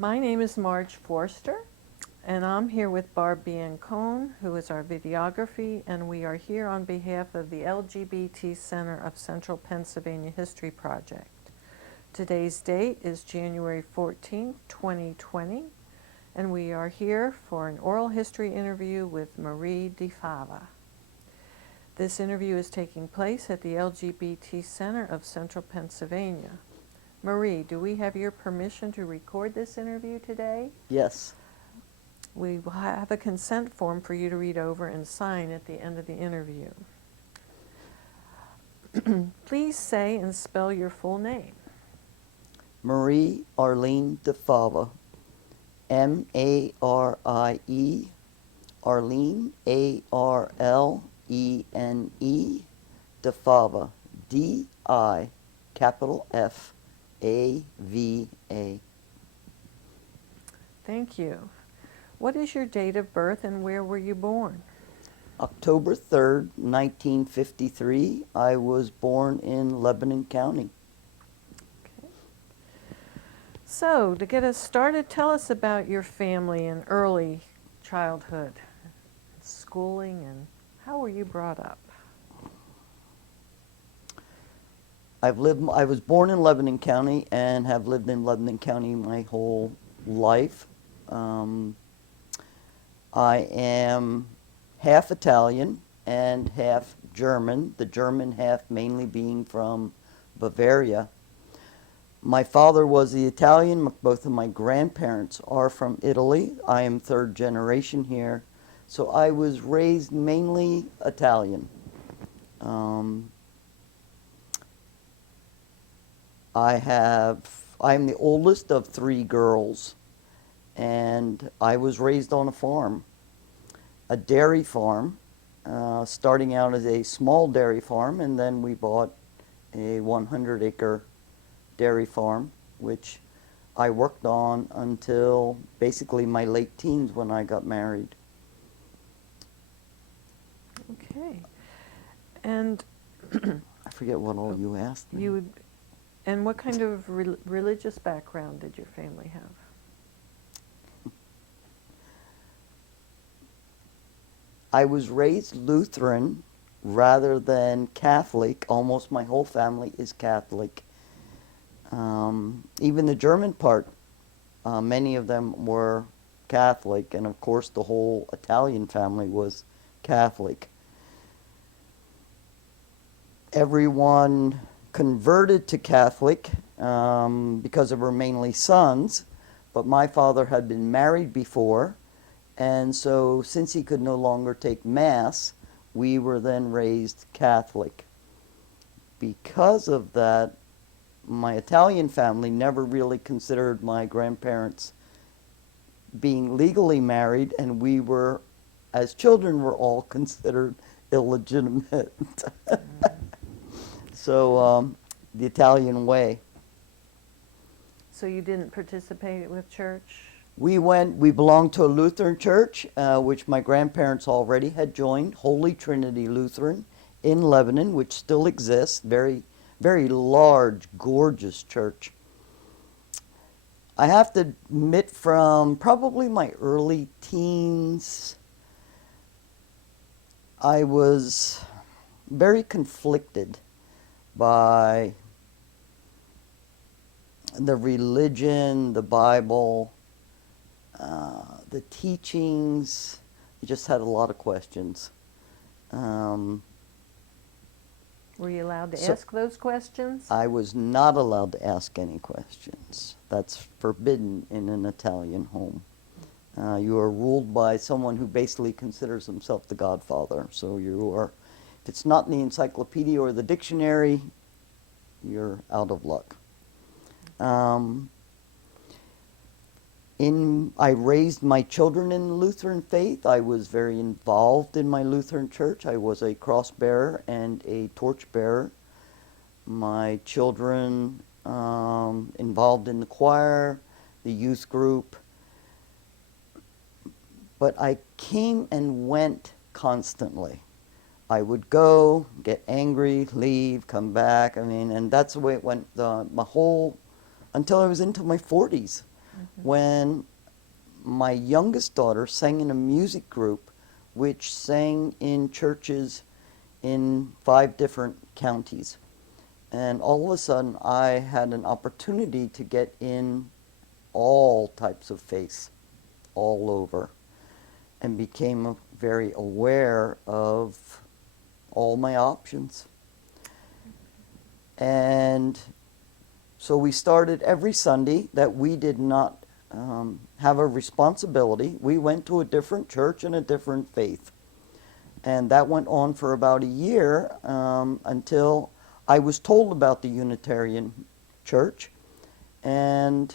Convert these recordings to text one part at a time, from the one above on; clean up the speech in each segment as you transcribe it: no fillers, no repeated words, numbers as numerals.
My name is Marge Forster, and I'm here with Barb Biancone, who is our videography, and we are here on behalf of the LGBT Center of Central Pennsylvania History Project. Today's date is January 14th, 2020, and we are here for an oral history interview with Marie DiFava. This interview is taking place at the LGBT Center of Central Pennsylvania. Marie, do we have your permission to record this interview today? Yes. We will have a consent form for you to read over and sign at the end of the interview. Please say and spell your full name. Marie Arlene DiFava. M-A-R-I-E. Arlene, A-R-L-E-N-E. DiFava. D-I, capital F, A-V-A. Thank you. What is your date of birth and where were you born? October 3rd, 1953. I was born in Lebanon County. Okay. So, to get us started, tell us about your family and early childhood, schooling, and how were you brought up? I was born in Lebanon County and have lived in Lebanon County my whole life. I am half Italian and half German, the German half mainly being from Bavaria. My father was the Italian. Both of my grandparents are from Italy. I am third generation here. So I was raised mainly Italian. I'm the oldest of three girls, and I was raised on a farm, a dairy farm, starting out as a small dairy farm, and then we bought a 100-acre dairy farm, which I worked on until basically my late teens when I got married. Okay. And I forget what all you asked me. And what kind of religious background did your family have? I was raised Lutheran rather than Catholic. Almost my whole family is Catholic. Even the German part, many of them were Catholic, and of course the whole Italian family was Catholic. Everyone converted to Catholic because of her mainly sons, but my father had been married before, and so since he could no longer take Mass, we were then raised Catholic. Because of that, my Italian family never really considered my grandparents being legally married, and we were, as children, were all considered illegitimate. So, the Italian way. So you didn't participate with church? We belonged to a Lutheran church, which my grandparents already had joined, Holy Trinity Lutheran in Lebanon, which still exists, very, very large, gorgeous church. I have to admit, from probably my early teens, I was very conflicted by the religion, the Bible, the teachings. I just had a lot of questions. Were you allowed to ask those questions? I was not allowed to ask any questions. That's forbidden in an Italian home. You are ruled by someone who basically considers himself the Godfather. So you are, if it's not in the encyclopedia or the dictionary, you're out of luck. I raised my children in the Lutheran faith. I was very involved in my Lutheran church. I was a cross bearer and a torch bearer. My children involved in the choir, the youth group. But I came and went constantly. I would go, get angry, leave, come back. I mean, and that's the way it went until I was into my 40s. when my youngest daughter sang in a music group which sang in churches in 5 different counties. And all of a sudden, I had an opportunity to get in all types of faiths all over, and became very aware of all my options. And so we started every Sunday that we did not have a responsibility. We went to a different church and a different faith. And that went on for about a year until I was told about the Unitarian Church. And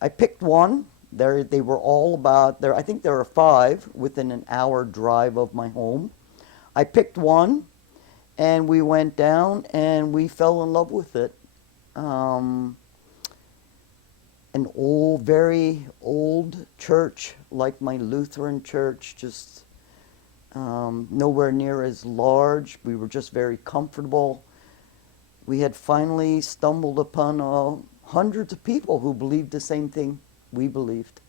I picked one. They were all about, I think there are 5 within an hour drive of my home. I picked one, and we went down, and we fell in love with it. An old, very old church, like my Lutheran church, just nowhere near as large. We were just very comfortable. We had finally stumbled upon hundreds of people who believed the same thing we believed.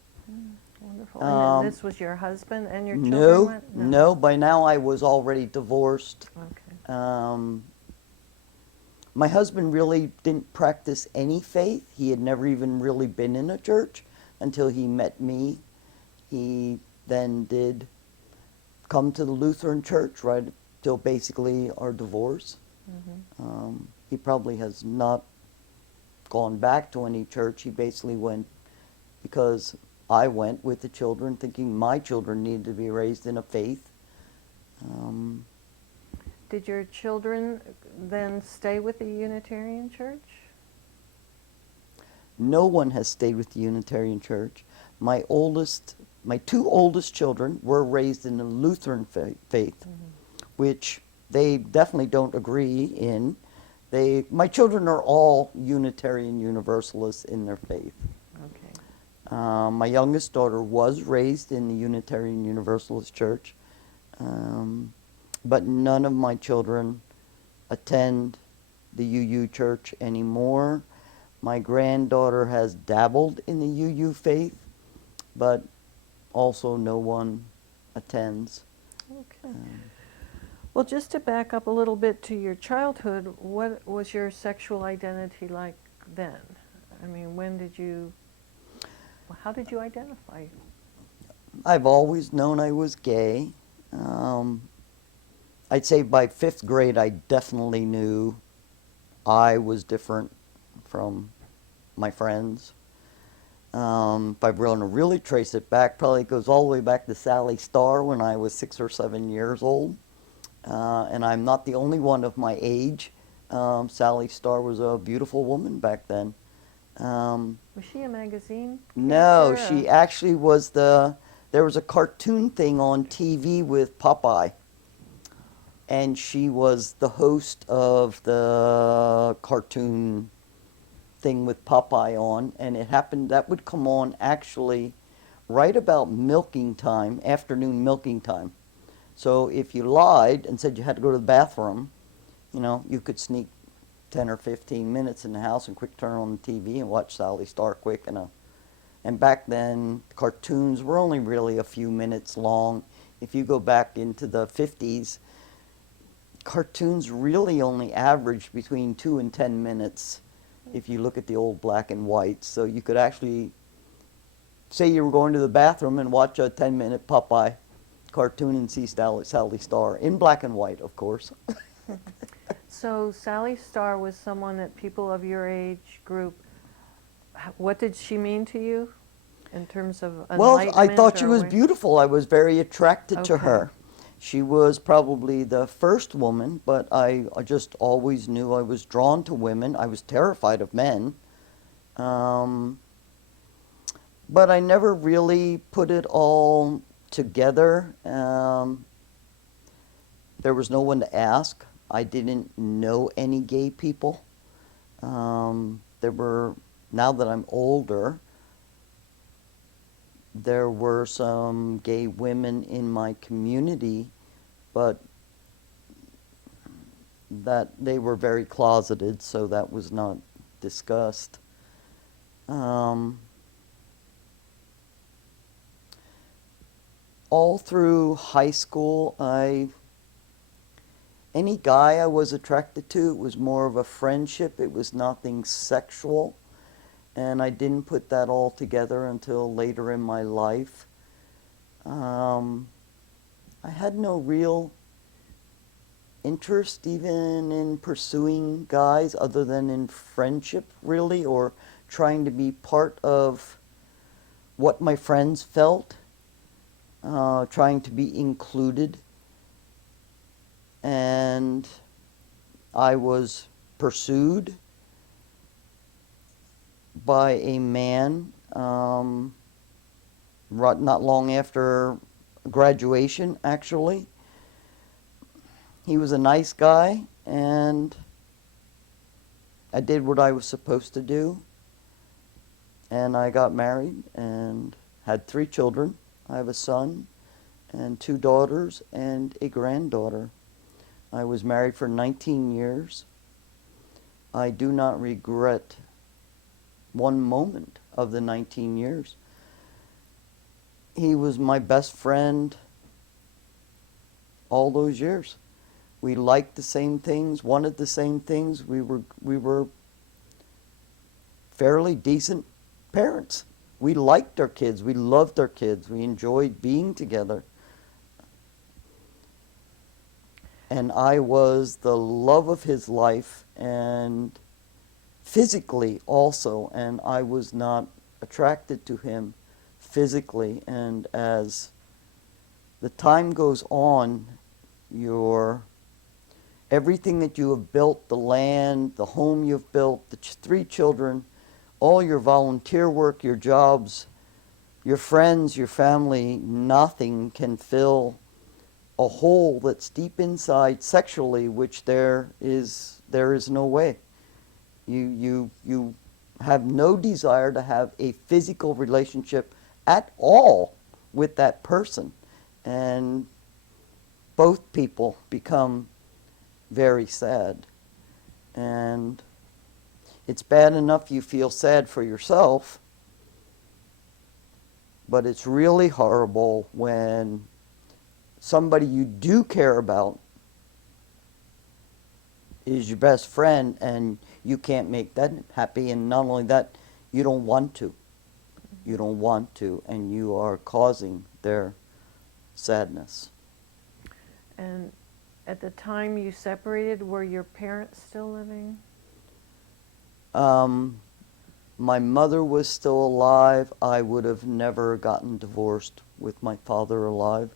Wonderful. And then this was your husband and your children No, went? no. By now I was already divorced. Okay. My husband really didn't practice any faith. He had never even really been in a church until he met me. He then did come to the Lutheran church right till basically our divorce. He probably has not gone back to any church. He basically went because I went with the children, thinking my children needed to be raised in a faith. Did your children then stay with the Unitarian Church? No one has stayed with the Unitarian Church. My 2 oldest children were raised in the Lutheran faith, which they definitely don't agree in. My children are all Unitarian Universalists in their faith. Okay. My youngest daughter was raised in the Unitarian Universalist Church, but none of my children attend the UU Church anymore. My granddaughter has dabbled in the UU faith, but also no one attends. Okay. Well, just to back up a little bit to your childhood, what was your sexual identity like then? I mean, how did you identify? I've always known I was gay. I'd say by 5th grade, I definitely knew I was different from my friends. If I want to really trace it back, probably goes all the way back to Sally Starr when I was 6 or 7 years old. And I'm not the only one of my age. Sally Starr was a beautiful woman back then. Was she a magazine No, character, she actually was there was a cartoon thing on TV with Popeye. And she was the host of the cartoon thing with Popeye on. And it happened, that would come on actually right about milking time, afternoon milking time. So if you lied and said you had to go to the bathroom, you could sneak 10 or 15 minutes in the house and quick turn on the TV and watch Sally Starr quick. And back then, cartoons were only really a few minutes long. If you go back into the 50s, cartoons really only averaged between 2 and 10 minutes if you look at the old black and white. So you could actually say you were going to the bathroom and watch a 10-minute Popeye cartoon and see Sally Starr, in black and white, of course. So Sally Starr was someone that people of your age group, what did she mean to you in terms of enlightenment? Well, I thought she or was beautiful. I was very attracted to Okay. her. She was probably the first woman, but I just always knew I was drawn to women. I was terrified of men. But I never really put it all together. There was no one to ask. I didn't know any gay people. Now that I'm older, there were some gay women in my community, but that they were very closeted, so that was not discussed. All through high school, any guy I was attracted to, it was more of a friendship. It was nothing sexual. And I didn't put that all together until later in my life. I had no real interest even in pursuing guys other than in friendship, really, or trying to be part of what my friends felt, trying to be included. And I was pursued by a man not long after graduation, actually. He was a nice guy, and I did what I was supposed to do. And I got married and had 3 children. I have a son and 2 daughters and a granddaughter. I was married for 19 years. I do not regret one moment of the 19 years. He was my best friend all those years. We liked the same things, wanted the same things. We were fairly decent parents. We liked our kids. We loved our kids. We enjoyed being together. And I was the love of his life, and physically also, and I was not attracted to him physically. And as the time goes on, everything that you have built, the land, the home you've built, the 3 children, all your volunteer work, your jobs, your friends, your family, nothing can fill a hole that's deep inside sexually, which there is no way. You have no desire to have a physical relationship at all with that person. And both people become very sad. And it's bad enough you feel sad for yourself, but it's really horrible when somebody you do care about is your best friend and you can't make that happy. And not only that, you don't want to. You don't want to, and you are causing their sadness. And at the time you separated, were your parents still living? My mother was still alive. I would have never gotten divorced with my father alive.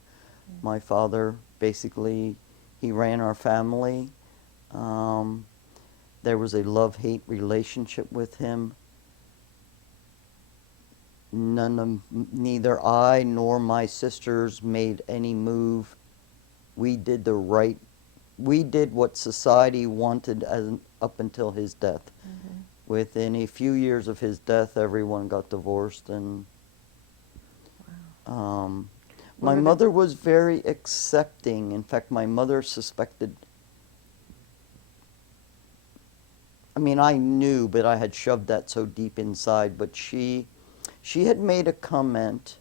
My father, basically, he ran our family. There was a love-hate relationship with him. Neither I nor my sisters made any move. We did what society wanted up until his death. Mm-hmm. Within a few years of his death, everyone got divorced, and Wow. my mother was very accepting. In fact, my mother suspected, I mean, I knew, but I had shoved that so deep inside, but she had made a comment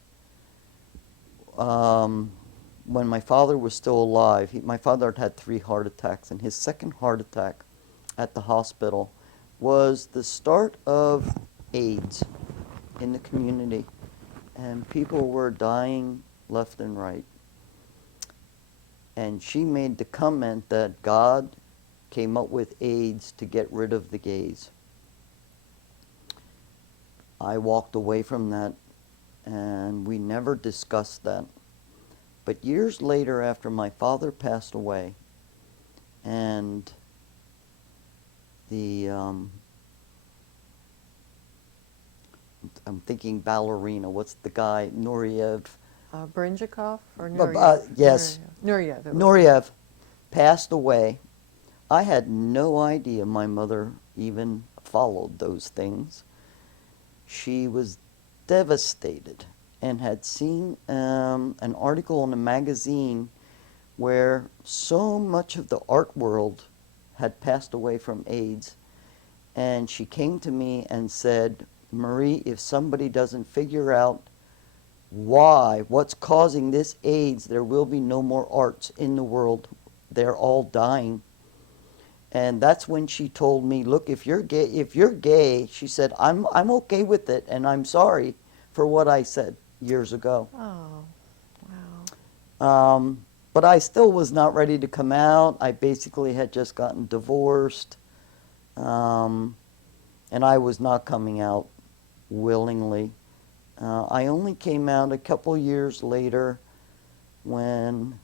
when my father was still alive. My father had had 3 heart attacks, and his second heart attack at the hospital was the start of AIDS in the community, and people were dying left and right. And she made the comment that God came up with AIDS to get rid of the gays. I walked away from that, and we never discussed that. But years later, after my father passed away, and I'm thinking ballerina. What's the guy? Nureyev. Brinjakov or Nureyev? Yes. Nureyev. Nureyev passed away. I had no idea my mother even followed those things. She was devastated and had seen an article in a magazine where so much of the art world had passed away from AIDS. And she came to me and said, Marie, if somebody doesn't figure out why, what's causing this AIDS? There will be no more arts in the world. They're all dying. And that's when she told me, look, if you're gay, she said, I'm okay with it, and I'm sorry for what I said years ago. Oh, wow. But I still was not ready to come out. I basically had just gotten divorced, and I was not coming out willingly. I only came out a couple years later when,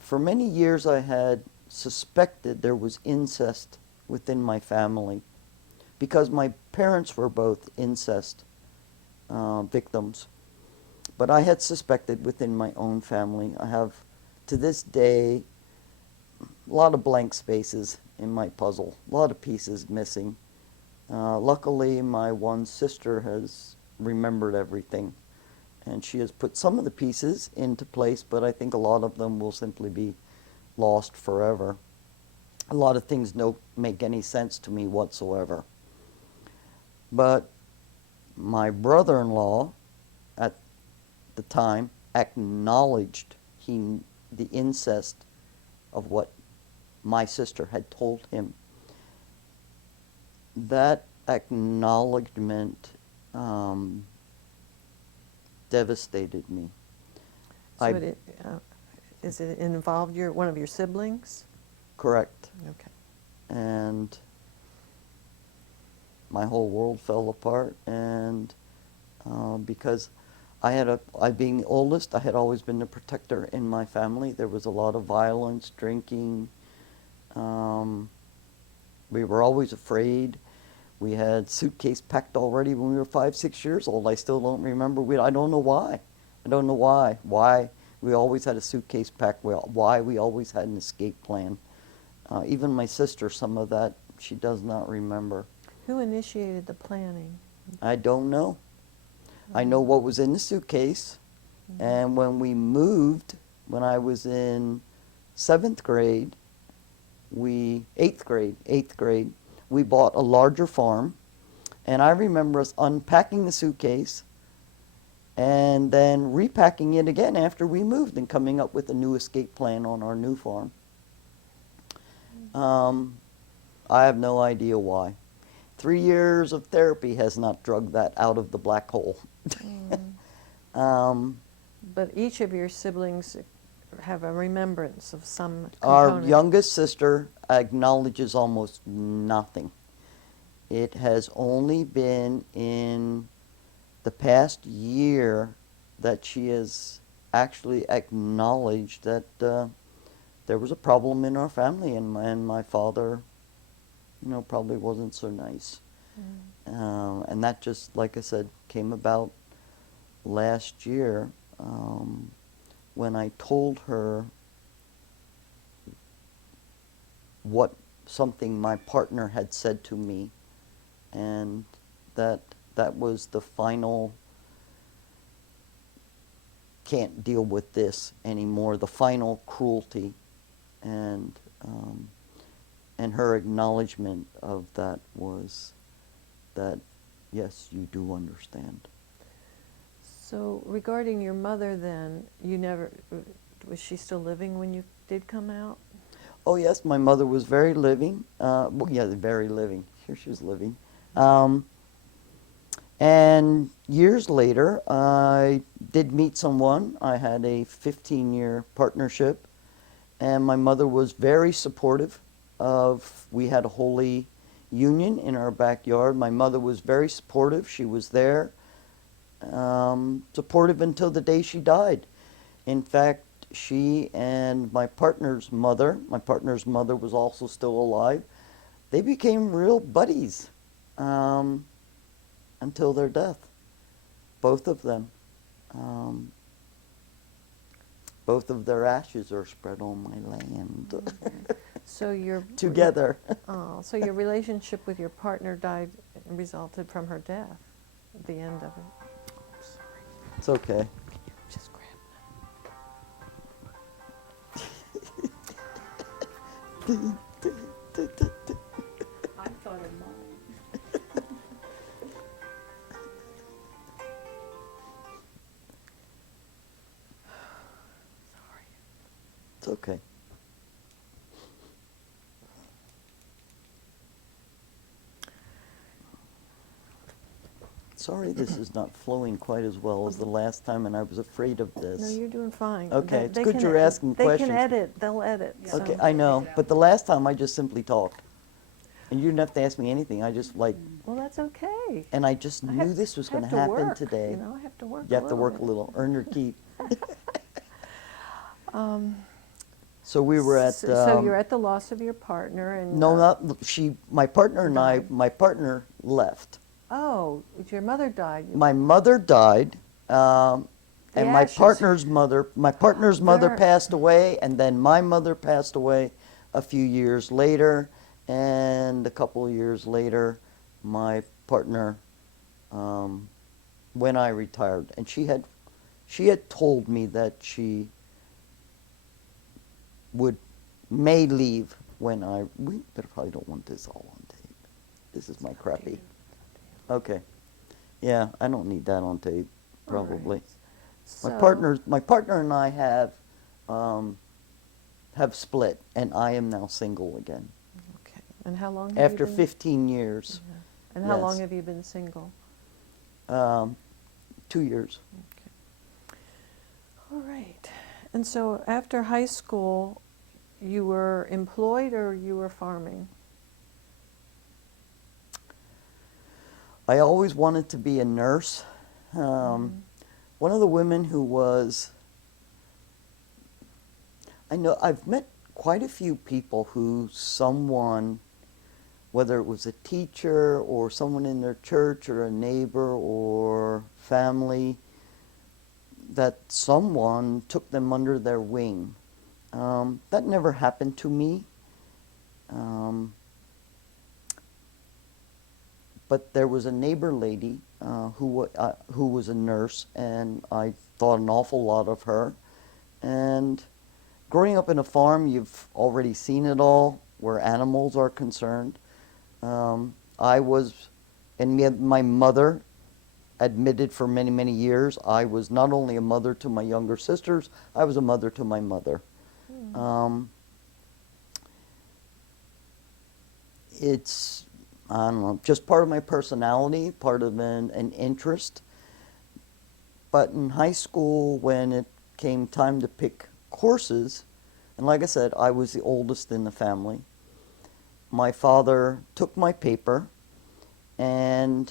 for many years, I had suspected there was incest within my family because my parents were both incest victims. But I had suspected within my own family. I have, to this day, a lot of blank spaces in my puzzle, a lot of pieces missing. Luckily, my one sister has remembered everything, and she has put some of the pieces into place, but I think a lot of them will simply be lost forever. A lot of things don't make any sense to me whatsoever. But my brother-in-law at the time acknowledged the incest of what my sister had told him. That acknowledgement devastated me. So is it involved one of your siblings? Correct. Okay. And my whole world fell apart, and because I being the oldest, I had always been the protector in my family. There was a lot of violence, drinking. We were always afraid. We had suitcase packed already when we were 5, 6 years old. I still don't remember. I don't know why. I don't know why. Why we always had a suitcase packed. Why we always had an escape plan. Even my sister, some of that she does not remember. Who initiated the planning? I don't know. I know what was in the suitcase, and when we moved, when I was in 7th grade, 8th grade, we bought a larger farm, and I remember us unpacking the suitcase and then repacking it again after we moved and coming up with a new escape plan on our new farm. I have no idea why. 3 years of therapy has not drugged that out of the black hole. But each of your siblings have a remembrance of some Our component. youngest sister acknowledges almost nothing. It has only been in the past year that she has actually acknowledged that there was a problem in our family, and my father, probably wasn't so nice. And that just, like I said, came about last year when I told her what something my partner had said to me, and that was the final, can't deal with this anymore, the final cruelty, and her acknowledgement of that was that, yes, you do understand. So regarding your mother then, was she still living when you did come out? Oh yes, my mother was very living. Very living. Here she was living. And years later, I did meet someone. I had a 15-year partnership, and my mother was very supportive we had a holy union in our backyard. My mother was very supportive. She was there, supportive until the day she died. In fact, she and my partner's mother was also still alive, they became real buddies until their death, both of them. Both of their ashes are spread on my land. So together. So your relationship with your partner resulted from her death at the end of it. I'm sorry. It's okay. Just grab I thought of mine. Okay. Sorry, this is not flowing quite as well as the last time, and I was afraid of this. No, you're doing fine. Okay, They- it's they good can you're asking They questions. can edit, they'll edit. Yeah. So. Okay, I know, but the last time I just simply talked. And you didn't have to ask me anything, I just like, Well, that's okay. and I just I knew have- this was I going to have happen work, today. You know, I have to work. You have to work a bit. little, earn your keep. Um, So we were at. so you're at the loss of your partner, and No, not she. My partner and I. Died. My partner left. Oh, your mother died. My mother died, and my ashes. partner's mother. My partner's mother They're- passed away, and then my mother passed away a few years later, and a couple of years later, my partner, when I retired, and she had told me that she may leave when we probably don't want this all on tape. This is my crappy. Okay. Yeah, I don't need that on tape, All right. probably. So, My partner and I have split, and I am now single again. Okay. And how long? Have After you been, 15 years, Yeah. And how long yes. have you been single? 2 years. All right. And so after high school, you were employed or you were farming? I always wanted to be a nurse. One of the women who was, I know I've met quite a few people who someone, whether it was a teacher or someone in their church or a neighbor or family, that someone took them under their wing. That never happened to me. But there was a neighbor lady who was a nurse, and I thought an awful lot of her. And growing up in a farm, you've already seen it all where animals are concerned. I was, and my mother admitted for many, many years, I was not only a mother to my younger sisters, I was a mother to my mother. It's, I don't know, just part of my personality, part of an interest. But in high school, when it came time to pick courses, and like I said, I was the oldest in the family, my father took my paper and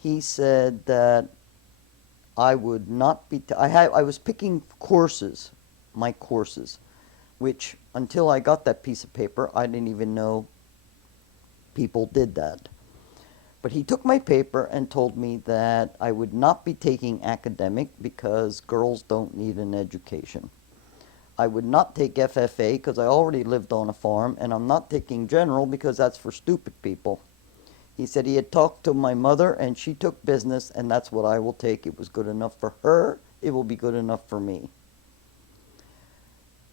he said that I would not be, I was picking courses, my courses, which until I got that piece of paper, I didn't even know people did that. But he took my paper and told me that I would not be taking academic because girls don't need an education. I would not take FFA because I already lived on a farm, and I'm not taking general because that's for stupid people. He said he had talked to my mother and she took business, and that's what I will take. It was good enough for her. It will be good enough for me.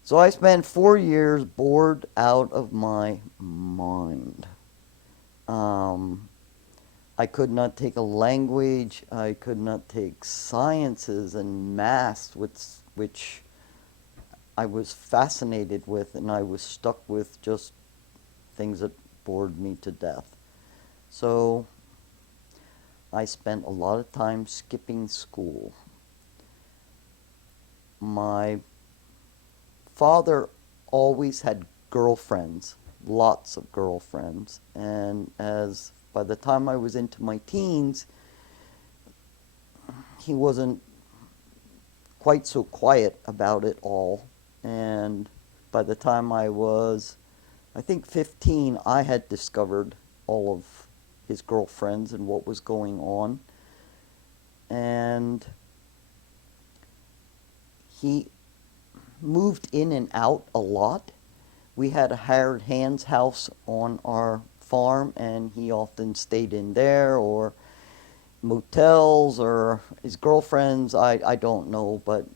So I spent 4 years bored out of my mind. I could not take a language. I could not take sciences and math, which I was fascinated with, and I was stuck with just things that bored me to death. So I spent a lot of time skipping school. My father always had girlfriends, lots of girlfriends, and by the time I was into my teens, he wasn't quite so quiet about it all. And by the time I was, I think 15, I had discovered all of his girlfriends and what was going on. And he moved in and out a lot. We had a hired hand's house on our farm, and he often stayed in there, or motels, or his girlfriends, I don't know, but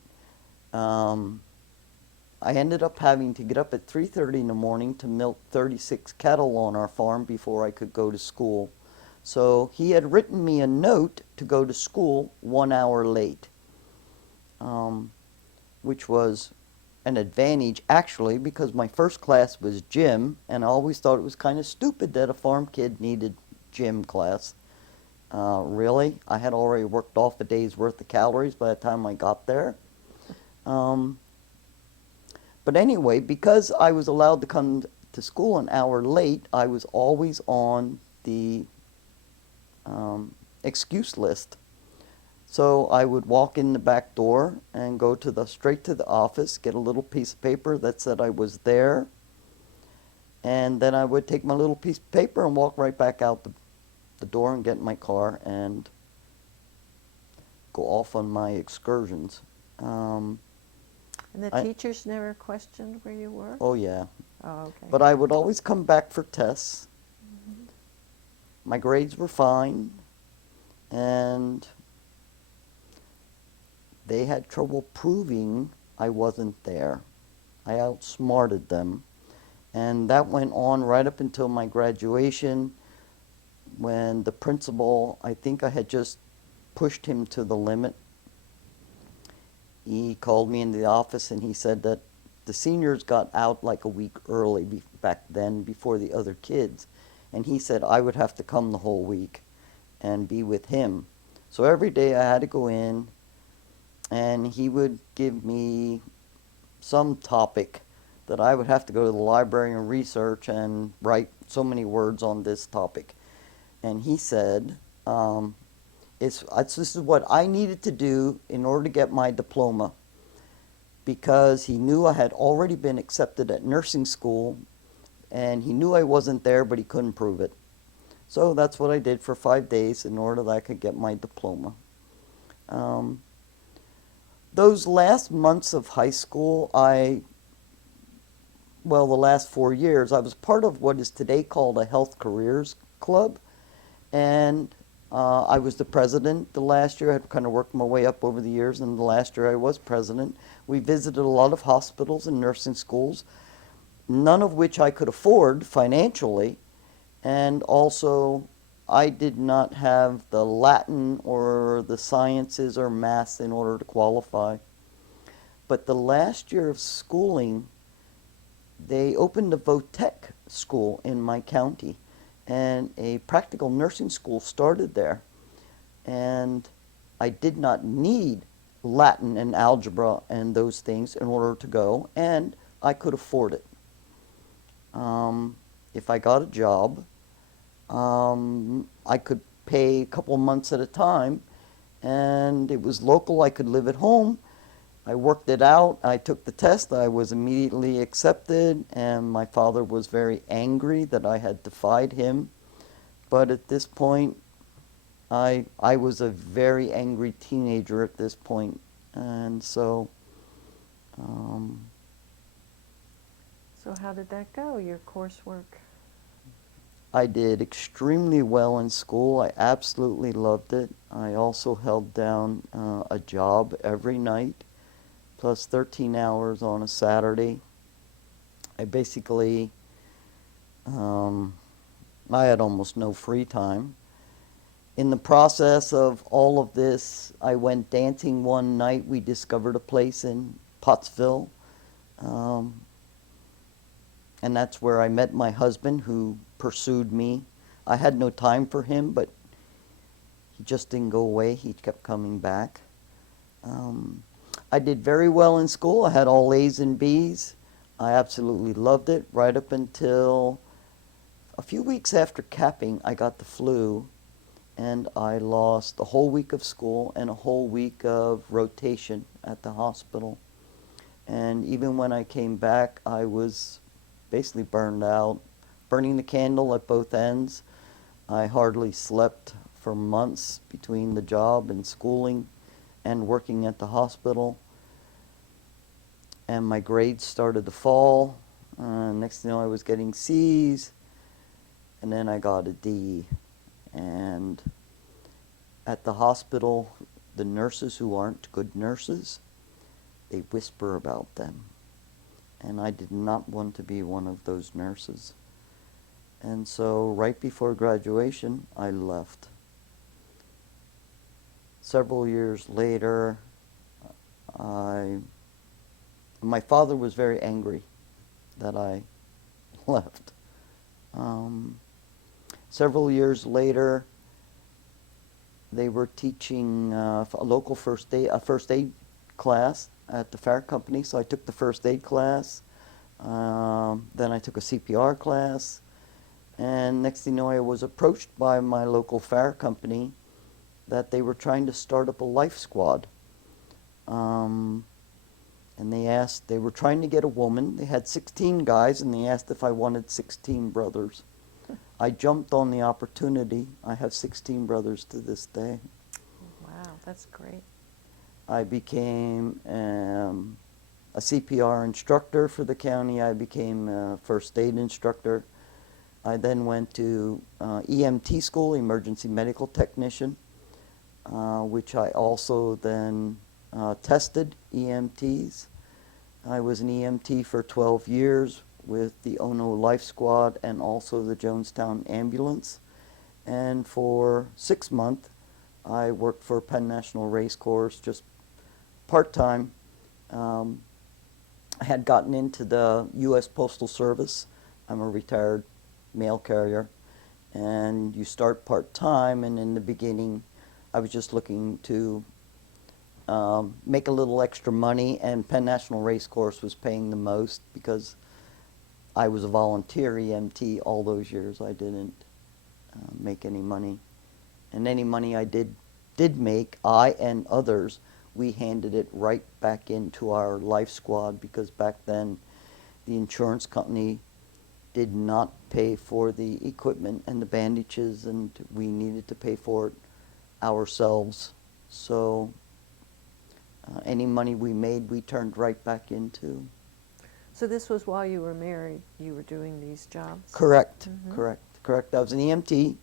I ended up having to get up at 3:30 in the morning to milk 36 cattle on our farm before I could go to school. So he had written me a note to go to school 1 hour late, which was an advantage actually because my first class was gym, and I always thought it was kind of stupid that a farm kid needed gym class. Really, I had already worked off a day's worth of calories by the time I got there. Um, but anyway, because I was allowed to come to school an hour late, I was always on the excuse list. So I would walk in the back door and go straight to the office, get a little piece of paper that said I was there, and then I would take my little piece of paper and walk right back out the door and get in my car and go off on my excursions. And the I- teachers never questioned where you were? Oh yeah, Oh, okay. but I would always come back for tests. My grades were fine, and they had trouble proving I wasn't there. I outsmarted them. And that went on right up until my graduation, when the principal, I think I had just pushed him to the limit. He called me into the office and he said that the seniors got out like a week early back then before the other kids. And he said I would have to come the whole week and be with him. So every day I had to go in, and he would give me some topic that I would have to go to the library and research and write so many words on this topic. And he said, this is what I needed to do in order to get my diploma, because he knew I had already been accepted at nursing school, and he knew I wasn't there, but he couldn't prove it. So that's what I did for 5 days in order that I could get my diploma. Those last months of high school, the last 4 years, I was part of what is today called a health careers club. And I was the president the last year. I had kind of worked my way up over the years, and the last year I was president. We visited a lot of hospitals and nursing schools, none of which I could afford financially. And also, I did not have the Latin or the sciences or maths in order to qualify. But the last year of schooling, they opened a VOTEC school in my county, and a practical nursing school started there. And I did not need Latin and algebra and those things in order to go, and I could afford it. If I got a job, I could pay a couple months at a time, and it was local. I could live at home. I worked it out. I took the test. I was immediately accepted, and my father was very angry that I had defied him. But at this point, I was a very angry teenager at this point, and so So how did that go, your coursework? I did extremely well in school. I absolutely loved it. I also held down a job every night, plus 13 hours on a Saturday. I basically, I had almost no free time. In the process of all of this, I went dancing one night. We discovered a place in Pottsville, and that's where I met my husband, who pursued me. I had no time for him, but he just didn't go away. He kept coming back. I did very well in school. I had all A's and B's. I absolutely loved it right up until a few weeks after capping. I got the flu, and I lost a whole week of school and a whole week of rotation at the hospital. And even when I came back, I was basically burned out, burning the candle at both ends. I hardly slept for months between the job and schooling and working at the hospital. And my grades started to fall. Next thing you know, I was getting C's, and then I got a D. And at the hospital, the nurses who aren't good nurses, they whisper about them. And I did not want to be one of those nurses. And so right before graduation, I left. Several years later, I My father was very angry that I left. Several years later, they were teaching a local first aid class at the fire company, so I took the first aid class. Then I took a CPR class, and next thing you know, I was approached by my local fire company that they were trying to start up a life squad. And they were trying to get a woman. They had 16 guys, and they asked if I wanted 16 brothers. I jumped on the opportunity. I have 16 brothers to this day. Wow, that's great. I became a CPR instructor for the county. I became a first aid instructor. I then went to EMT school, emergency medical technician, which I also then tested EMTs. I was an EMT for 12 years with the Ono Life Squad and also the Jonestown Ambulance. And for 6 months, I worked for Penn National Race Course, just part-time. I had gotten into the U.S. Postal Service. I'm a retired mail carrier. And you start part-time, and in the beginning, I was just looking to make a little extra money, and Penn National Race Course was paying the most because I was a volunteer EMT all those years. I didn't make any money. And any money I did make, I and others, we handed it right back into our life squad, because back then the insurance company did not pay for the equipment and the bandages, and we needed to pay for it ourselves. So any money we made, we turned right back into. So this was while you were married, you were doing these jobs? Correct, correct. I was an EMT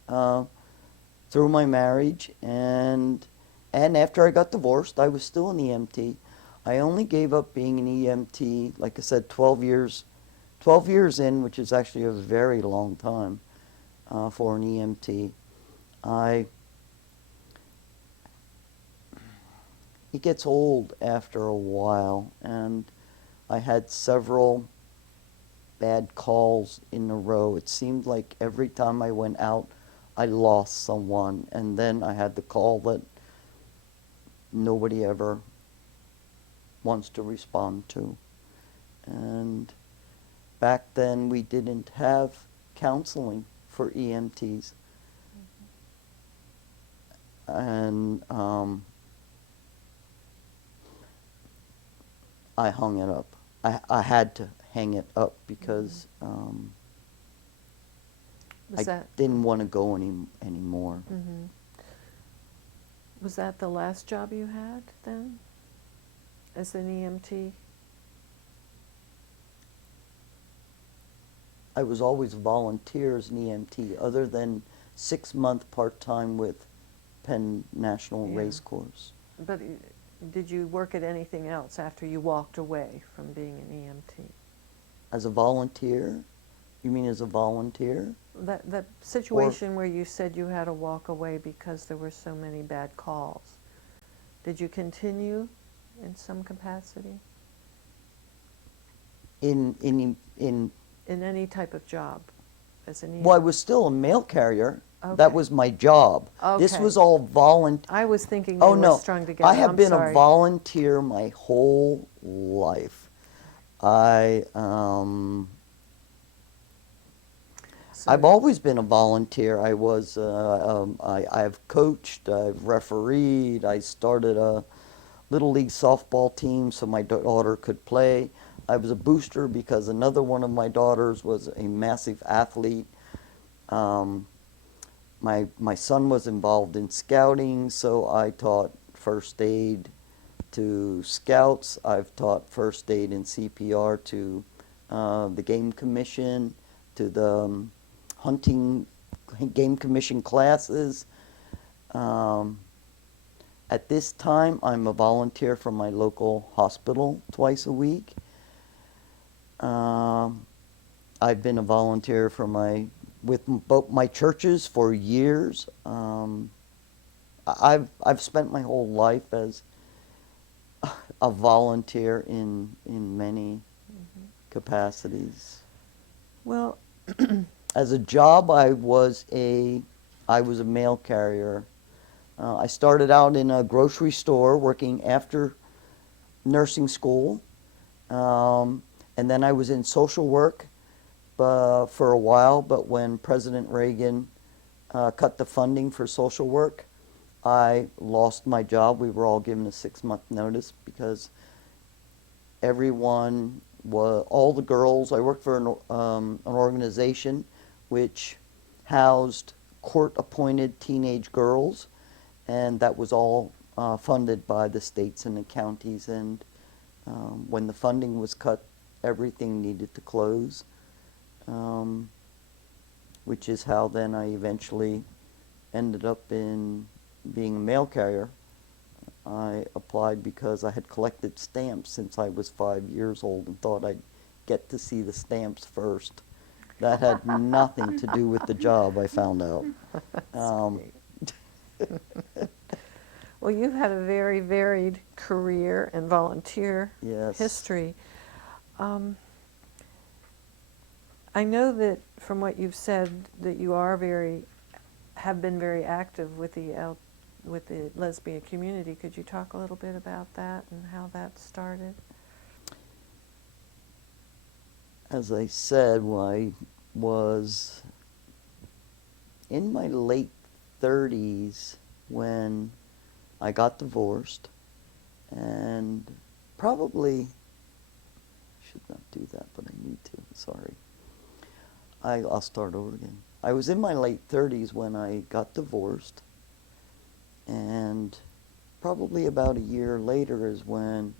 through my marriage, and after I got divorced, I was still an EMT. I only gave up being an EMT, like I said, 12 years in, which is actually a very long time for an EMT. It gets old after a while, and I had several bad calls in a row. It seemed like every time I went out, I lost someone, and then I had the call that nobody ever wants to respond to. And back then, we didn't have counseling for EMTs. And I hung it up. I had to hang it up because didn't want to go anymore. Mm-hmm. Was that the last job you had then, as an EMT? I was always a volunteer as an EMT, other than 6-month part-time with Penn National Race Course. But did you work at anything else after you walked away from being an EMT? As a volunteer? You mean as a volunteer? That situation where you said you had to walk away because there were so many bad calls. Did you continue in some capacity? In any type of job as an EMT? Well, I was still a mail carrier. Okay. That was my job. This Okay. was all volunteer. I was thinking Oh they no, were strung together. I have I'm been sorry. a volunteer my whole life. I've always been a volunteer. I was, I've coached, I've refereed, I started a Little League softball team so my daughter could play. I was a booster because another one of my daughters was a massive athlete. My son was involved in scouting, so I taught first aid to scouts. I've taught first aid and CPR to the Game Commission, to the hunting Game Commission classes. At this time, I'm a volunteer for my local hospital twice a week. I've been a volunteer for with both my churches for years. I've spent my whole life as a volunteer in many capacities. Well, As a job, I was a mail carrier. I started out in a grocery store working after nursing school, and then I was in social work for a while. But when President Reagan cut the funding for social work, I lost my job. We were all given a 6-month notice because all the girls. I worked for an organization which housed court-appointed teenage girls, and that was all funded by the states and the counties. And when the funding was cut, everything needed to close, which is how then I eventually ended up in being a mail carrier. I applied because I had collected stamps since I was 5 years old and thought I'd get to see the stamps first. That had nothing to do with the job, I found out. well, you've had a very varied career and volunteer Yes. history. I know that from what you've said that you have been very active with the lesbian community. Could you talk a little bit about that and how that started? As I said, I was in my late 30s when I got divorced, and probably should not do that, but I need to. Sorry. I'll start over again. I was in my late 30s when I got divorced, and probably about a year later is when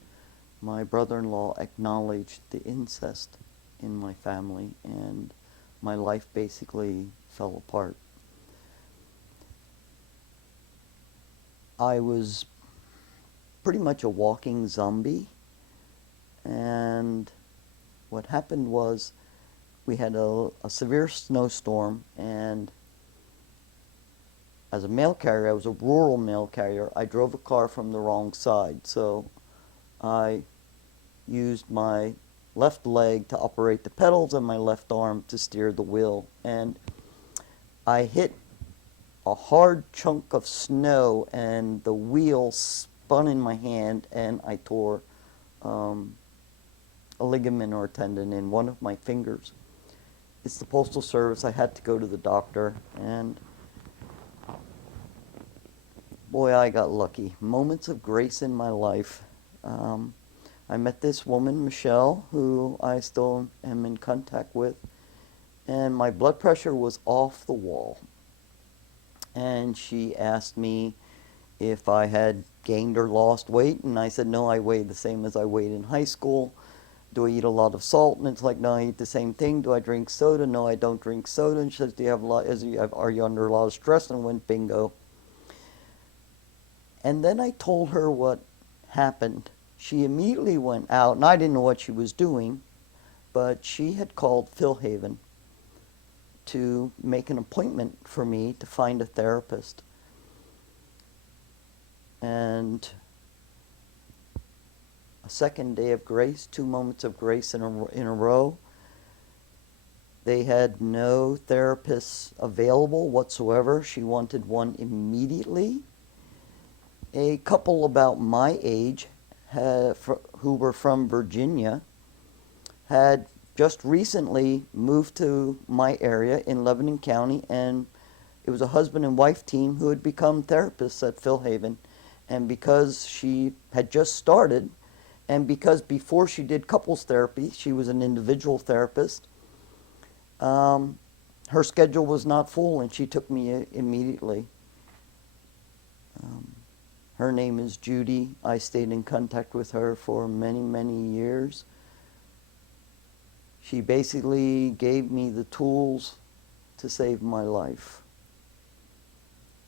my brother-in-law acknowledged the incest in my family, and my life basically fell apart. I was pretty much a walking zombie, and what happened was we had a severe snowstorm, and as a mail carrier, I was a rural mail carrier, I drove a car from the wrong side, so I used my left leg to operate the pedals and my left arm to steer the wheel, and I hit a hard chunk of snow and the wheel spun in my hand, and I tore a ligament or a tendon in one of my fingers. It's the Postal Service. I had to go to the doctor, and boy, I got lucky. Moments of grace in my life. I met this woman, Michelle, who I still am in contact with, and my blood pressure was off the wall. And she asked me if I had gained or lost weight, and I said, no, I weigh the same as I weighed in high school. Do I eat a lot of salt? And it's like, no, I eat the same thing. Do I drink soda? No, I don't drink soda. And she says, are you under a lot of stress? And I went, bingo. And then I told her what happened. She immediately went out, and I didn't know what she was doing, but she had called Phil Haven to make an appointment for me to find a therapist. And a second day of grace, 2 moments of grace in a row. They had no therapists available whatsoever. She wanted one immediately. A couple about my age, who were from Virginia, had just recently moved to my area in Lebanon County, and it was a husband and wife team who had become therapists at Phil Haven. And because she had just started, and because before she did couples therapy, she was an individual therapist, her schedule was not full, and she took me immediately. Her name is Judy. I stayed in contact with her for many, many years. She basically gave me the tools to save my life,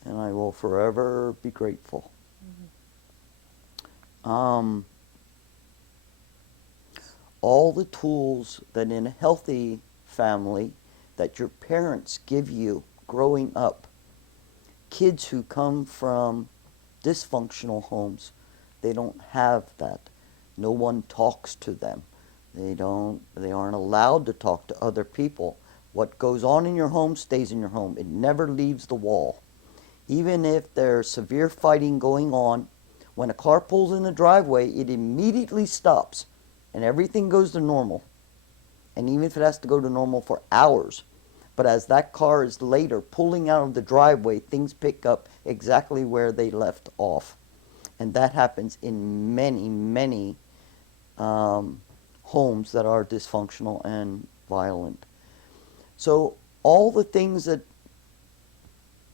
and I will forever be grateful. All the tools that in a healthy family that your parents give you growing up, kids who come from dysfunctional homes They don't have that. No one talks to them. They aren't allowed to talk to other people. What goes on in your home stays in your home. It never leaves the wall. Even if there's severe fighting going on, when a car pulls in the driveway, it immediately stops and everything goes to normal. And even if it has to go to normal for hours, but as that car is later pulling out of the driveway, things pick up exactly where they left off. And that happens in many, many homes that are dysfunctional and violent. So all the things that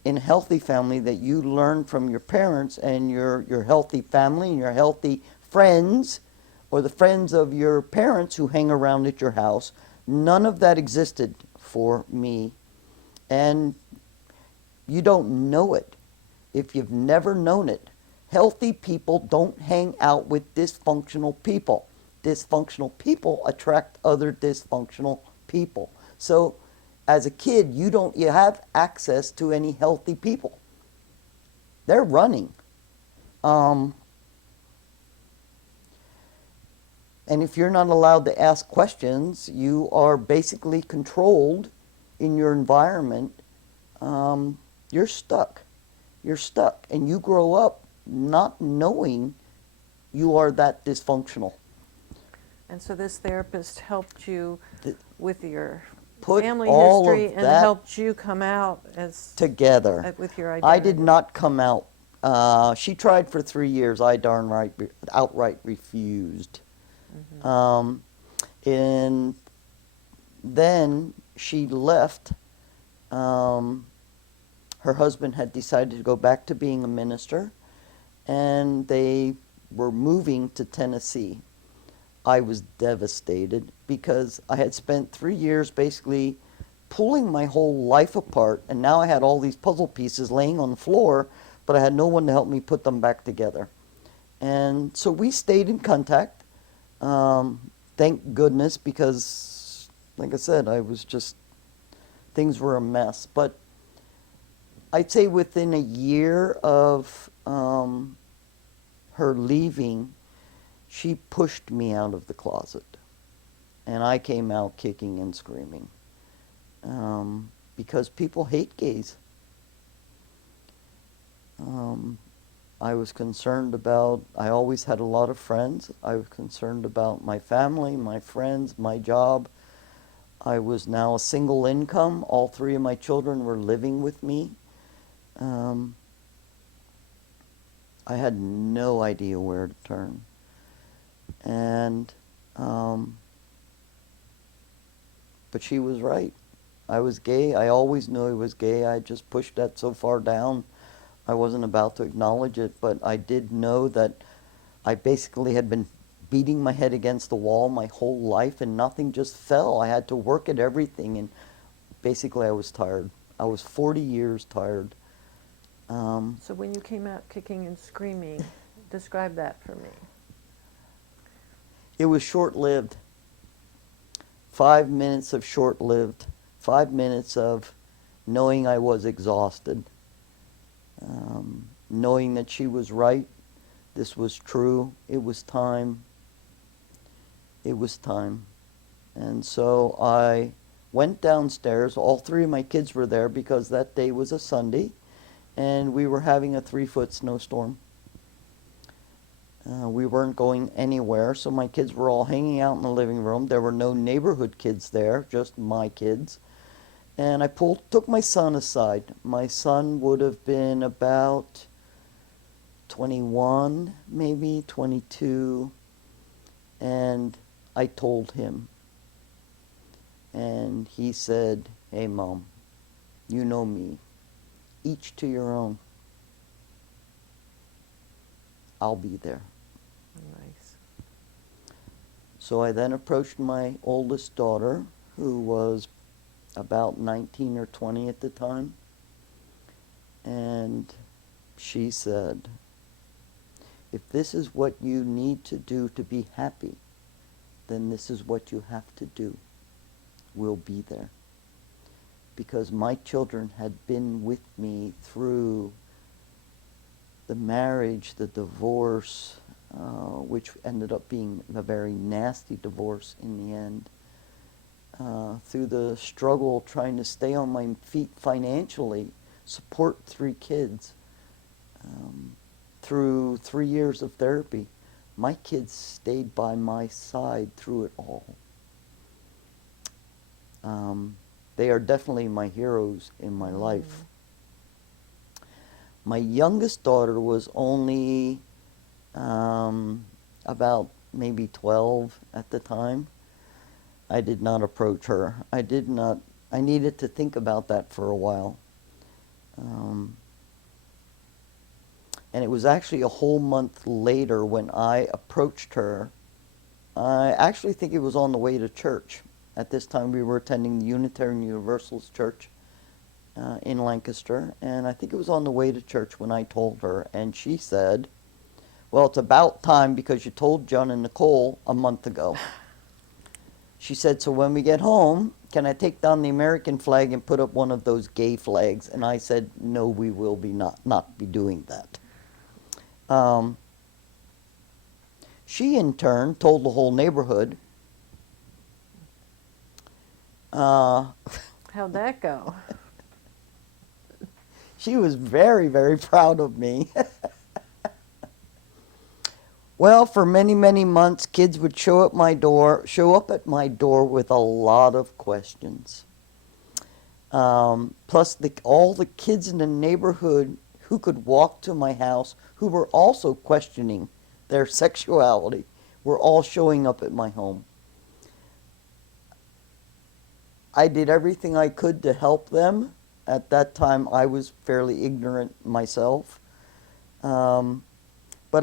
in a healthy family that you learn from your parents and your healthy family and your healthy friends, or the friends of your parents who hang around at your house, none of that existed for me. And you don't know it if you've never known it. Healthy people don't hang out with dysfunctional people. Dysfunctional people attract other dysfunctional people. So as a kid, you have access to any healthy people. They're running. And if you're not allowed to ask questions, you are basically controlled in your environment. You're stuck. You're stuck. And you grow up not knowing you are that dysfunctional. And so this therapist helped you with your Put family all history of and that helped you come out as together. With your identity. I did not come out. She tried for 3 years. I darn right outright refused. And then she left. Her husband had decided to go back to being a minister, and they were moving to Tennessee. I was devastated because I had spent 3 years basically pulling my whole life apart, and now I had all these puzzle pieces laying on the floor, but I had no one to help me put them back together. And so we stayed in contact. Thank goodness, because, like I said, things were a mess. But I'd say within a year of her leaving, she pushed me out of the closet. And I came out kicking and screaming. Because people hate gays. I was concerned about, I always had a lot of friends. I was concerned about my family, my friends, my job. I was now a single income. All 3 of my children were living with me. I had no idea where to turn. And, but she was right. I was gay. I always knew I was gay. I just pushed that so far down. I wasn't about to acknowledge it, but I did know that I basically had been beating my head against the wall my whole life, and nothing just fell. I had to work at everything, and basically I was tired. I was 40 years tired. So when you came out kicking and screaming, describe that for me. It was short-lived. 5 minutes of short-lived. 5 minutes of knowing I was exhausted. Knowing that she was right. This was true. It was time. It was time. And so I went downstairs. All 3 of my kids were there because that day was a Sunday. And we were having a 3-foot snowstorm. We weren't going anywhere, so my kids were all hanging out in the living room. There were no neighborhood kids there, just my kids. And I took my son aside. My son would have been about 21, maybe 22. And I told him. And he said, "Hey, Mom, you know me. Each to your own. I'll be there." Nice. So I then approached my oldest daughter, who was about 19 or 20 at the time, and she said, "If this is what you need to do to be happy, then this is what you have to do. We'll be there." Because my children had been with me through the marriage, the divorce, which ended up being a very nasty divorce in the end. Through the struggle trying to stay on my feet financially, support 3 kids, through 3 years of therapy, my kids stayed by my side through it all. They are definitely my heroes in my life. My youngest daughter was only about maybe 12 at the time. I did not approach her. I needed to think about that for a while. And it was actually a whole month later when I approached her. I actually think it was on the way to church. At this time we were attending the Unitarian Universalist Church in Lancaster, and I think it was on the way to church when I told her, and she said, "Well, it's about time because you told John and Nicole a month ago." She said, "So when we get home, can I take down the American flag and put up one of those gay flags?" And I said, "No, we will be not be doing that." She in turn told the whole neighborhood. How'd that go? She was very, very proud of me. Well, for many, many months, kids would show up at my door with a lot of questions. Plus, all the kids in the neighborhood who could walk to my house, who were also questioning their sexuality, were all showing up at my home. I did everything I could to help them. At that time, I was fairly ignorant myself. But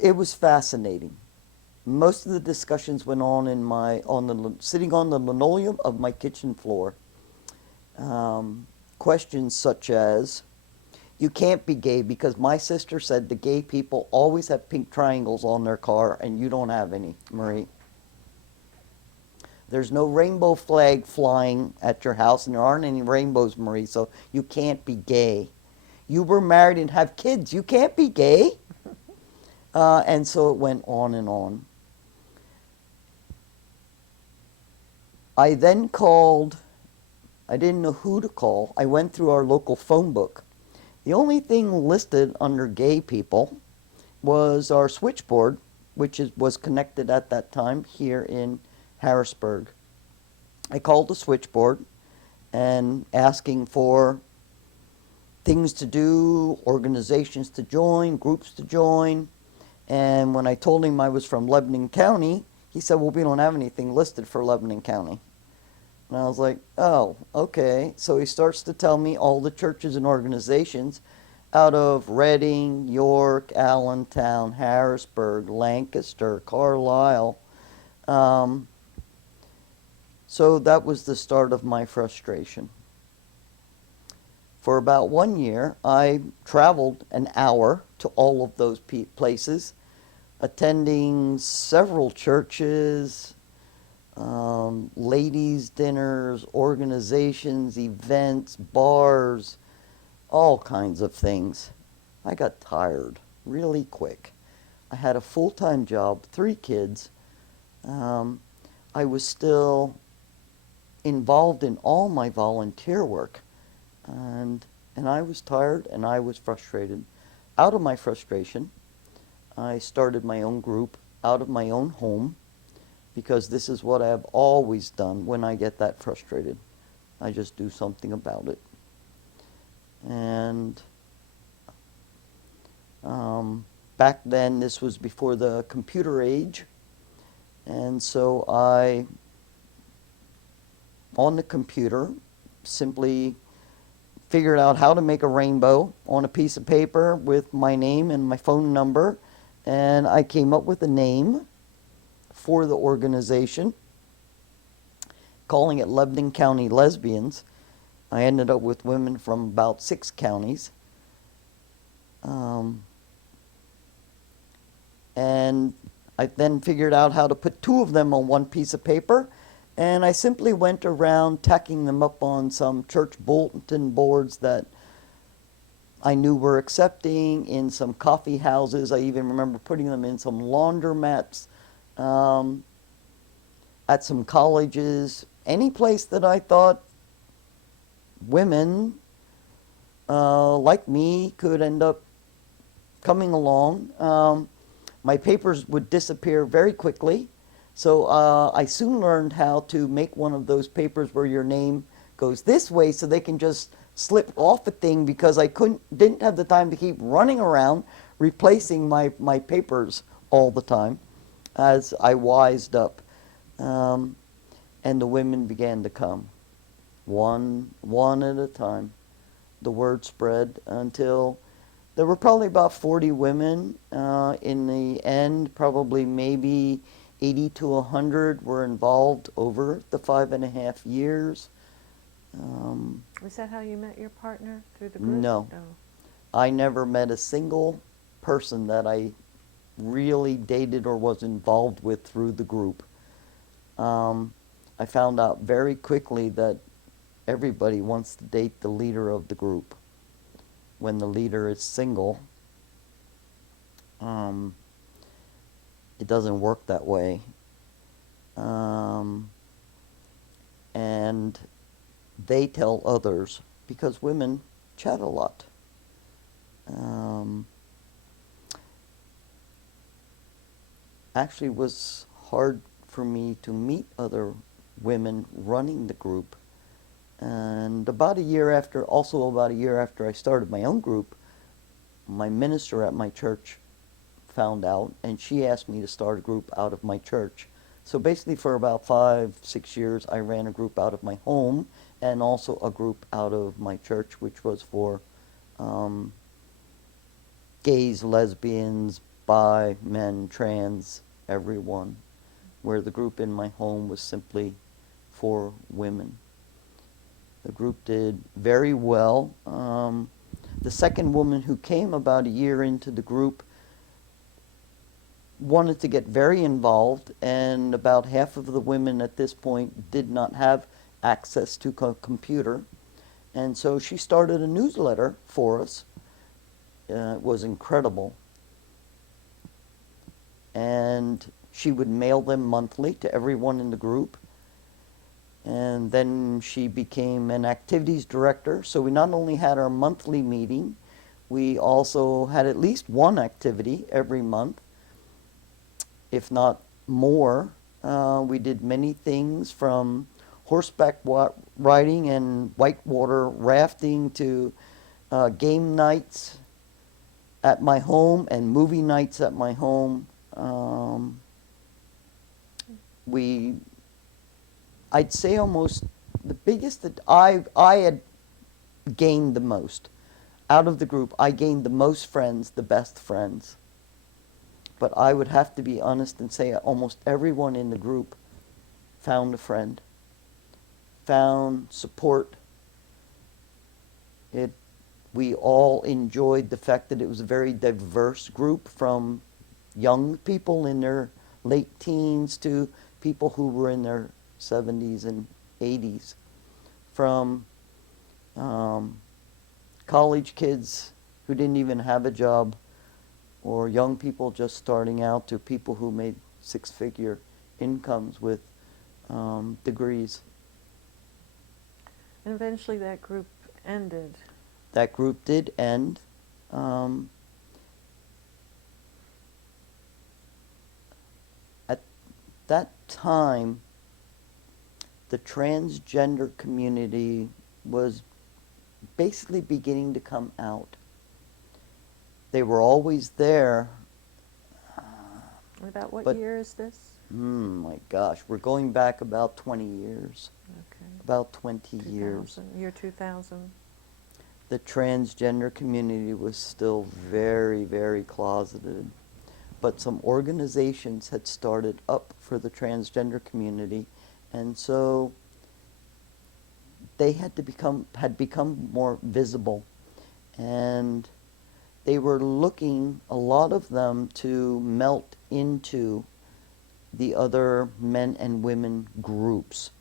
it was fascinating. Most of the discussions went on sitting on the linoleum of my kitchen floor. Questions such as, "You can't be gay because my sister said the gay people always have pink triangles on their car and you don't have any, Marie. There's no rainbow flag flying at your house and there aren't any rainbows, Marie, so you can't be gay. You were married and have kids. You can't be gay." And so it went on and on. I then called. I didn't know who to call. I went through our local phone book. The only thing listed under gay people was our switchboard, which was connected at that time here in Harrisburg. I called the switchboard and asking for things to do, organizations to join, groups to join. And when I told him I was from Lebanon County, he said, "Well, we don't have anything listed for Lebanon County." And I was like, "Oh, okay." So he starts to tell me all the churches and organizations out of Reading, York, Allentown, Harrisburg, Lancaster, Carlisle. So that was the start of my frustration. For about 1 year, I traveled an hour to all of those places, attending several churches, ladies' dinners, organizations, events, bars, all kinds of things. I got tired really quick. I had a full-time job, 3 kids. I was still involved in all my volunteer work. And I was tired and I was frustrated. Out of my frustration, I started my own group out of my own home, because this is what I have always done when I get that frustrated. I just do something about it. And back then, this was before the computer age, and so on the computer, simply figured out how to make a rainbow on a piece of paper with my name and my phone number, and I came up with a name for the organization, calling it Lebanon County Lesbians. I ended up with women from about 6 counties. And I then figured out how to put 2 of them on one piece of paper, and I simply went around tacking them up on some church bulletin boards that I knew were accepting, in some coffee houses. I even remember putting them in some laundromats, um, at some colleges, any place that I thought women like me could end up coming along. My papers would disappear very quickly, so I soon learned how to make one of those papers where your name goes this way, so they can just slip off a thing, because I didn't have the time to keep running around replacing my papers all the time. As I wised up, and the women began to come, one at a time. The word spread until there were probably about 40 women. In the end, probably maybe 80 to 100 were involved over the 5.5 years. Is that how you met your partner, through the group? No. Oh. I never met a single person that I really dated or was involved with through the group. I found out very quickly that everybody wants to date the leader of the group. When the leader is single, it doesn't work that way. And they tell others, because women chat a lot. Actually, it was hard for me to meet other women running the group. And about a year after I started my own group, my minister at my church found out, and she asked me to start a group out of my church. So basically for about 5-6 years, I ran a group out of my home, and also a group out of my church, which was for gays, lesbians, bi, men, trans, everyone, where the group in my home was simply for women. The group did very well. The second woman who came about a year into the group wanted to get very involved, and about half of the women at this point did not have access to a computer. And so she started a newsletter for us. It was incredible. And she would mail them monthly to everyone in the group. And then she became an activities director. So we not only had our monthly meeting, we also had at least one activity every month, if not more. We did many things, from horseback riding and whitewater rafting to game nights at my home and movie nights at my home. I'd say almost the biggest that I had gained the most out of the group. I gained the most friends, the best friends. But I would have to be honest and say almost everyone in the group found a friend, found support. We all enjoyed the fact that it was a very diverse group, from young people in their late teens to people who were in their 70s and 80s, from college kids who didn't even have a job, or young people just starting out, to people who made six-figure incomes with degrees. And eventually that group ended. That group did end. At that time, the transgender community was basically beginning to come out. They were always there. About what But- year is this? My gosh, we're going back about 20 years. Okay. About 20 years. 2000, year 2000. The transgender community was still very, very closeted. But some organizations had started up for the transgender community, and so they had become more visible. And they were looking, a lot of them, to melt into the other men and women groups.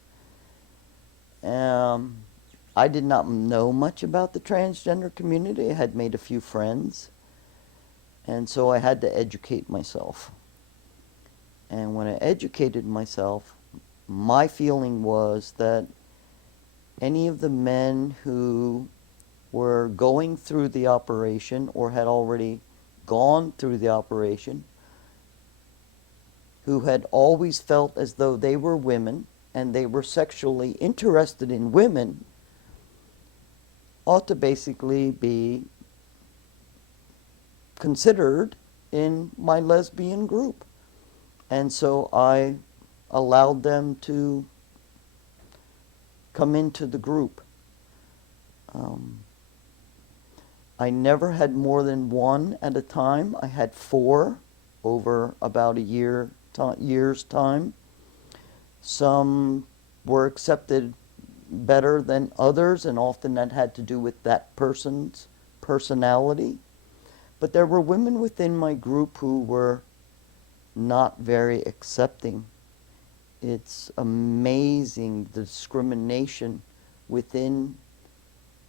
I did not know much about the transgender community. I had made a few friends, and so I had to educate myself. And when I educated myself, my feeling was that any of the men who were going through the operation or had already gone through the operation, who had always felt as though they were women and they were sexually interested in women, ought to basically be considered in my lesbian group. And so I allowed them to come into the group. I never had more than one at a time. I had 4 over about a year's time. Some were accepted better than others, and often that had to do with that person's personality. But there were women within my group who were not very accepting. It's amazing the discrimination within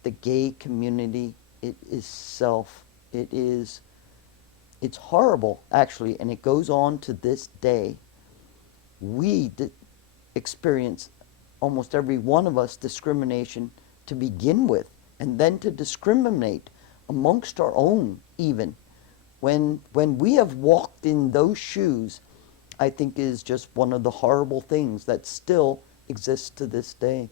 the gay community. It's horrible, actually, and it goes on to this day. We experience, almost every one of us, discrimination to begin with, and then to discriminate amongst our own even. When we have walked in those shoes, I think is just one of the horrible things that still exists to this day.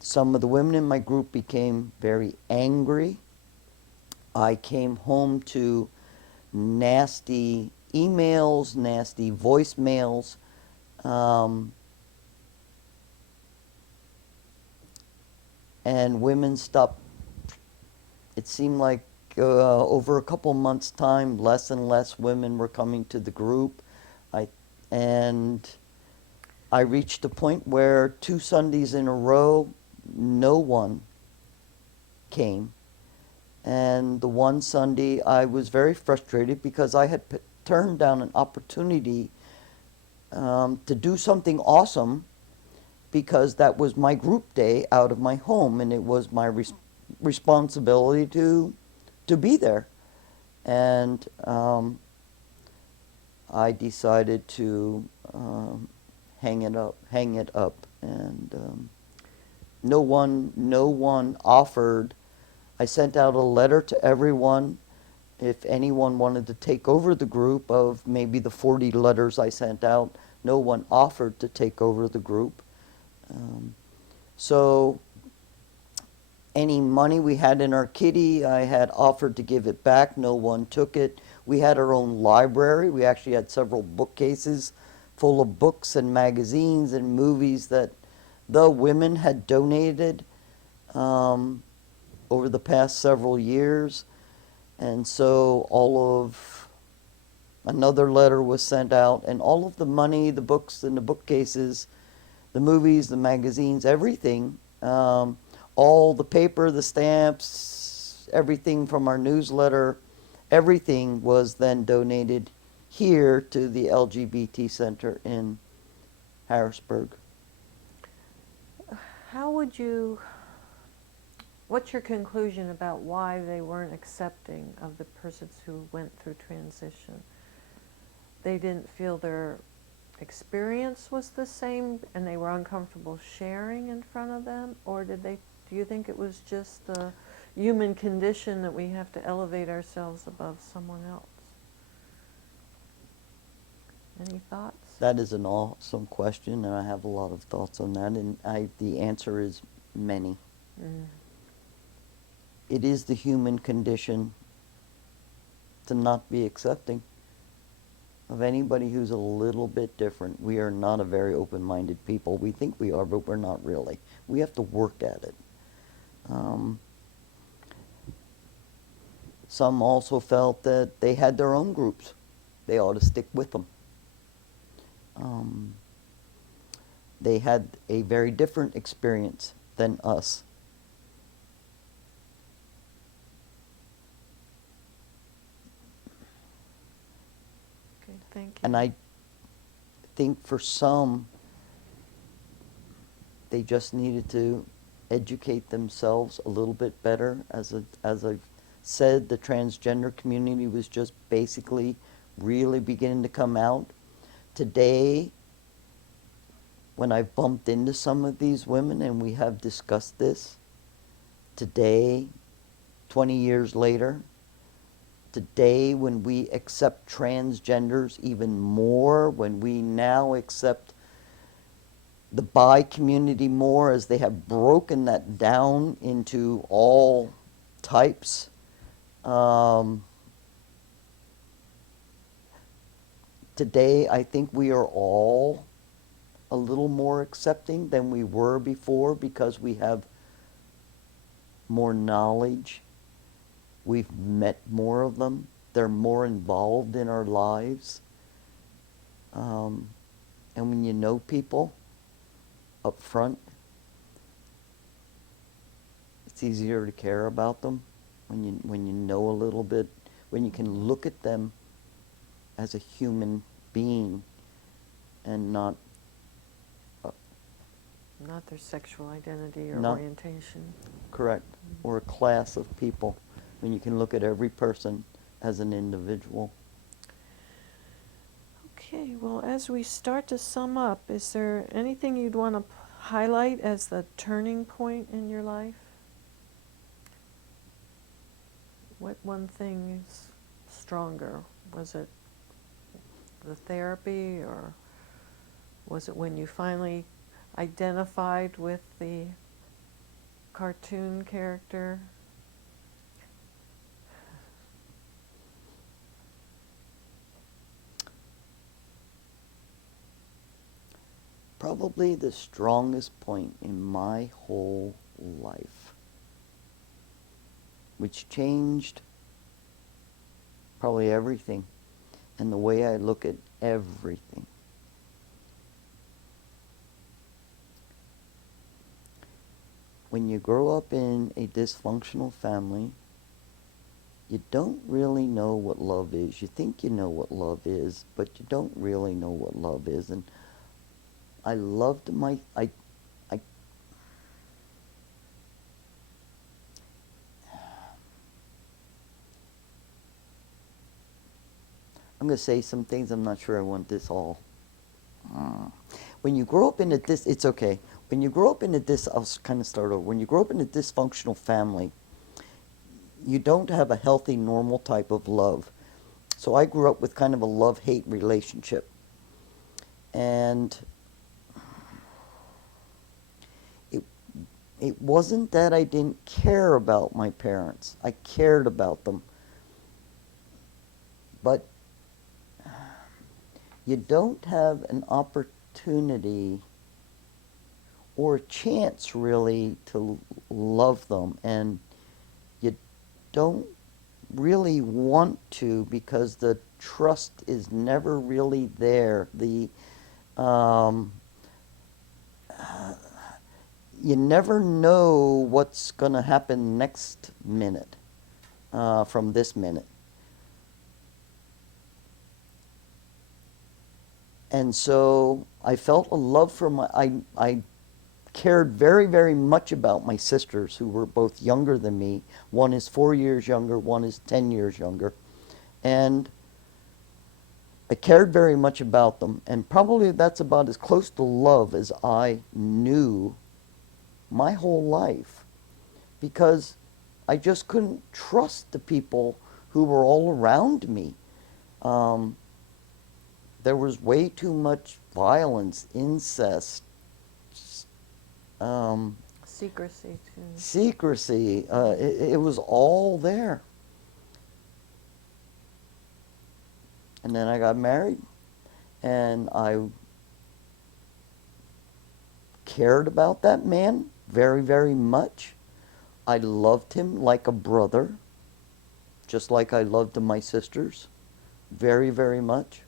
Some of the women in my group became very angry. I came home to nasty emails, nasty voicemails. And women stopped. It seemed like over a couple months' time, less and less women were coming to the group. And I reached a point where 2 Sundays in a row, no one came. And the one Sunday, I was very frustrated because I had turned down an opportunity to do something awesome, because that was my group day out of my home, and it was my responsibility to be there. And I decided to hang it up, and no one offered. I sent out a letter to everyone. If anyone wanted to take over the group, of maybe the 40 letters I sent out, no one offered to take over the group. So any money we had in our kitty, I had offered to give it back. No one took it. We had our own library. We actually had several bookcases full of books and magazines and movies that the women had donated over the past several years. And so another letter was sent out, and all of the money, the books and the bookcases, the movies, the magazines, everything, all the paper, the stamps, everything from our newsletter, everything was then donated here to the LGBT Center in Harrisburg. What's your conclusion about why they weren't accepting of the persons who went through transition? They didn't feel their experience was the same and they were uncomfortable sharing in front of them? Or do you think it was just the human condition that we have to elevate ourselves above someone else? Any thoughts? That is an awesome question, and I have a lot of thoughts on that, and the answer is many. It is the human condition to not be accepting of anybody who's a little bit different. We are not a very open-minded people. We think we are, but we're not really. We have to work at it. Some also felt that they had their own groups. They ought to stick with them. They had a very different experience than us. Okay, thank you. And I think for some, they just needed to educate themselves a little bit better. As I've said, the transgender community was just basically really beginning to come out. Today, when I've bumped into some of these women and we have discussed this, today, 20 years later, today when we accept transgenders even more, when we now accept the bi community more, as they have broken that down into all types, today I think we are all a little more accepting than we were before, because we have more knowledge. We've met more of them. They're more involved in our lives. And when you know people up front, it's easier to care about them. When you know a little bit, when you can look at them as a human being and not Not their sexual identity or No. orientation. correct, or a class of people, when you can look at every person as an individual. Okay, well, as we start to sum up, is there anything you'd want to highlight as the turning point in your life? What one thing is stronger? Was it the therapy, or was it when you finally identified with the cartoon character? Probably the strongest point in my whole life, which changed probably everything and the way I look at everything. When you grow up in a dysfunctional family, you don't really know what love is. You think you know what love is, but you don't really know what love is. And I loved I'm going to say some things. I'm not sure I want this all. When you grow up in it's okay. When you grow up in I'll kind of start over. When you grow up in a dysfunctional family, you don't have a healthy, normal type of love. So I grew up with kind of a love-hate relationship. And it wasn't that I didn't care about my parents. I cared about them. But you don't have an opportunity or a chance really to love them, and you don't really want to, because the trust is never really there. You never know what's going to happen next minute from this minute. And so I felt a love for I cared very, very much about my sisters, who were both younger than me. One is 4 years younger, one is 10 years younger. And I cared very much about them. And probably that's about as close to love as I knew my whole life, because I just couldn't trust the people who were all around me. There was way too much violence, incest, Secrecy, too. secrecy. It was all there. And then I got married, and I cared about that man very, very much. I loved him like a brother, just like I loved my sisters, very, very much.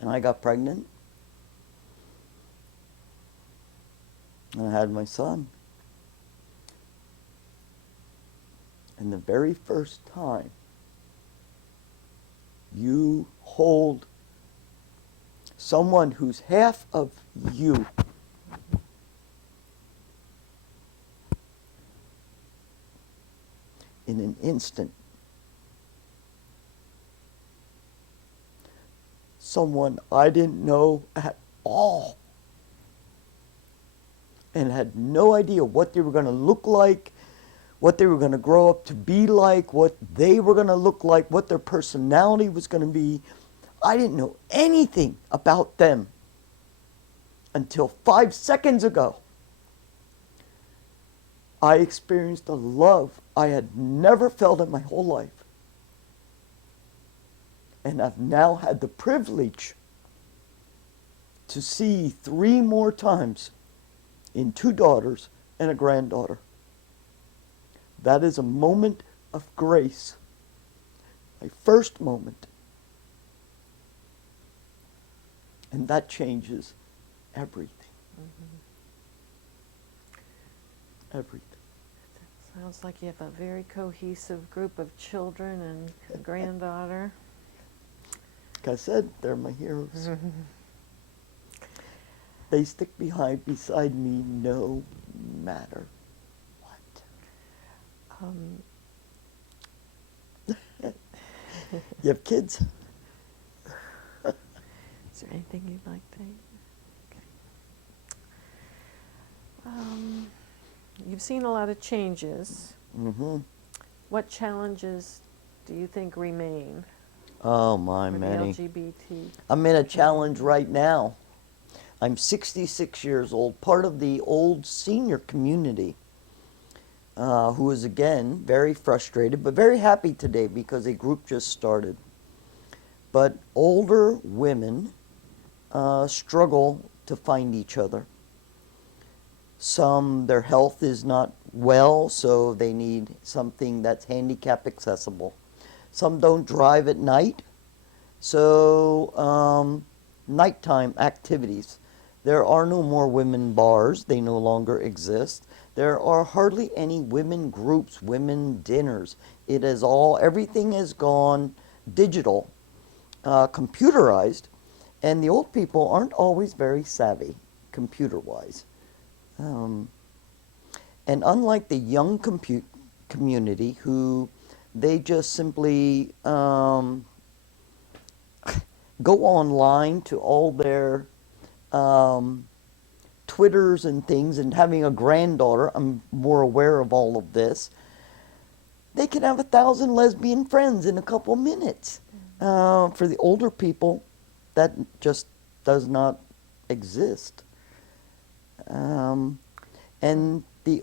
And I got pregnant, and I had my son. And the very first time you hold someone who's half of you in an instant. Someone I didn't know at all and had no idea what they were going to look like, what they were going to grow up to be like, what they were going to look like, what their personality was going to be. I didn't know anything about them until 5 seconds ago. I experienced a love I had never felt in my whole life. And I've now had the privilege to see 3 more times in 2 daughters and a granddaughter. That is a moment of grace. My first moment. And that changes everything. Everything. Sounds like you have a very cohesive group of children and a granddaughter. Like I said, they're my heroes. They stick beside me no matter what. You have kids? Is there anything you'd like to? Okay. You've seen a lot of changes. Mm-hmm. What challenges do you think remain Oh, my for many. the LGBT? I'm in a challenge right now. I'm 66 years old, part of the old senior community, who is again very frustrated, but very happy today because a group just started. But older women struggle to find each other. Some, their health is not well, so they need something that's handicap accessible. Some don't drive at night, so nighttime activities. There are no more women bars. They no longer exist. There are hardly any women groups, women dinners. It is all, everything has gone digital, computerized, and the old people aren't always very savvy computer-wise. And unlike the young community, who they just simply go online to all their Twitters and things, and having a granddaughter, I'm more aware of all of this. They can have 1,000 lesbian friends in a couple minutes. For the older people, that just does not exist. And the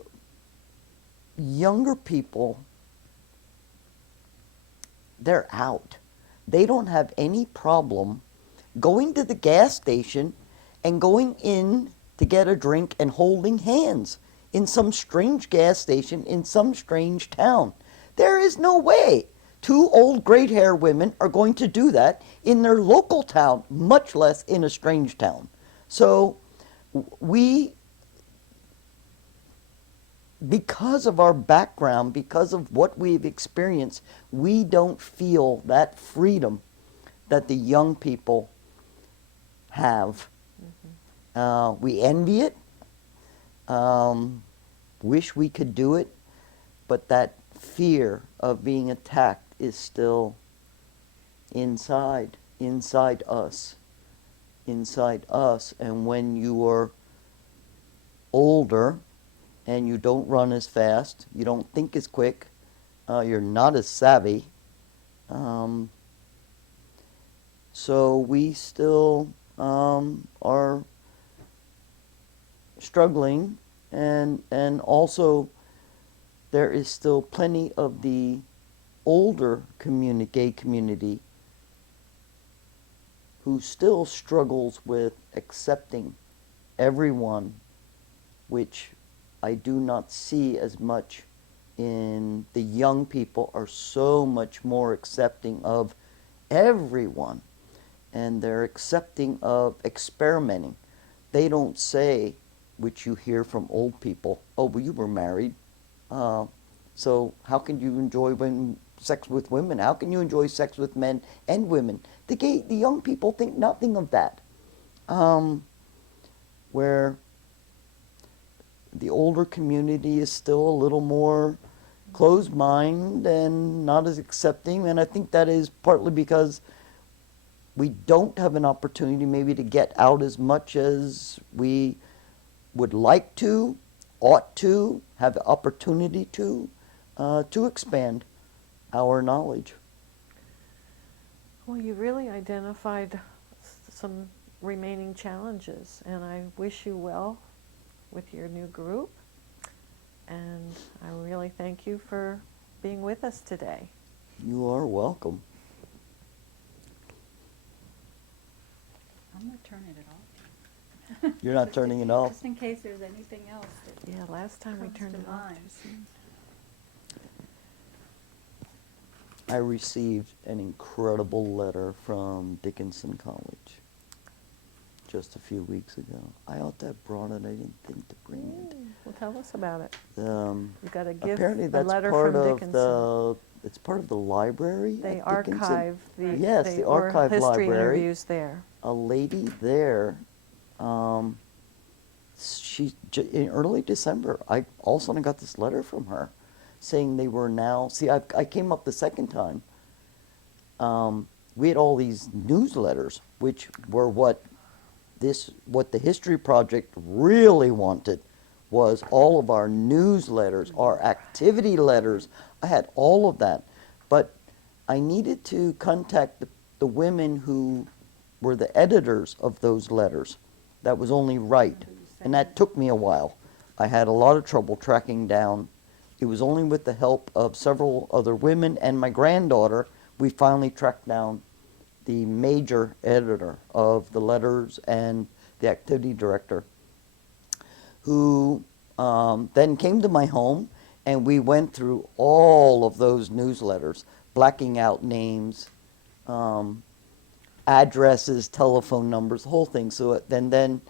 younger people, they're out. They don't have any problem going to the gas station and going in to get a drink and holding hands in some strange gas station in some strange town. There is no way 2 old gray-haired women are going to do that in their local town, much less in a strange town. So we, because of our background, because of what we've experienced, we don't feel that freedom that the young people have. We envy it, wish we could do it, but that fear of being attacked is still inside us. And when you are older and you don't run as fast, you don't think as quick, you're not as savvy, so we still are struggling, and also there is still plenty of the older community, gay community, who still struggles with accepting everyone, which I do not see as much in the young people. Are so much more accepting of everyone, and they're accepting of experimenting. They don't say, which you hear from old people, oh, well, you were married, so how can you enjoy sex with women? How can you enjoy sex with men and women? The young people think nothing of that. Where the older community is still a little more closed mind and not as accepting. And I think that is partly because we don't have an opportunity maybe to get out as much as we would like to, ought to, have the opportunity to expand our knowledge. Well, you really identified some remaining challenges, and I wish you well with your new group. And I really thank you for being with us today. You are welcome. I'm not turning it off. You're not Just turning in- it off? Just in case there's anything else that Yeah, last time we comes turned to it off mind. too soon. I received an incredible letter from Dickinson College just a few weeks ago. I ought to have brought it. I didn't think to bring it. Well, tell us about it. Um, You got a gift, apparently a that's letter part from of Dickinson. the. It's part of the library. They at Dickinson. archive the Yes, they the or archive history library. interviews there. A lady there. In early December, I all of a sudden got this letter from her, saying they were now. See, I came up the second time. We had all these newsletters, which were what the History Project really wanted, was all of our newsletters, our activity letters. I had all of that, but I needed to contact the women who were the editors of those letters. That was only right, and that took me a while. I had a lot of trouble tracking down. It was only with the help of several other women and my granddaughter we finally tracked down the major editor of the letters and the activity director, who then came to my home, and we went through all of those newsletters, blacking out names, addresses, telephone numbers, the whole thing. So then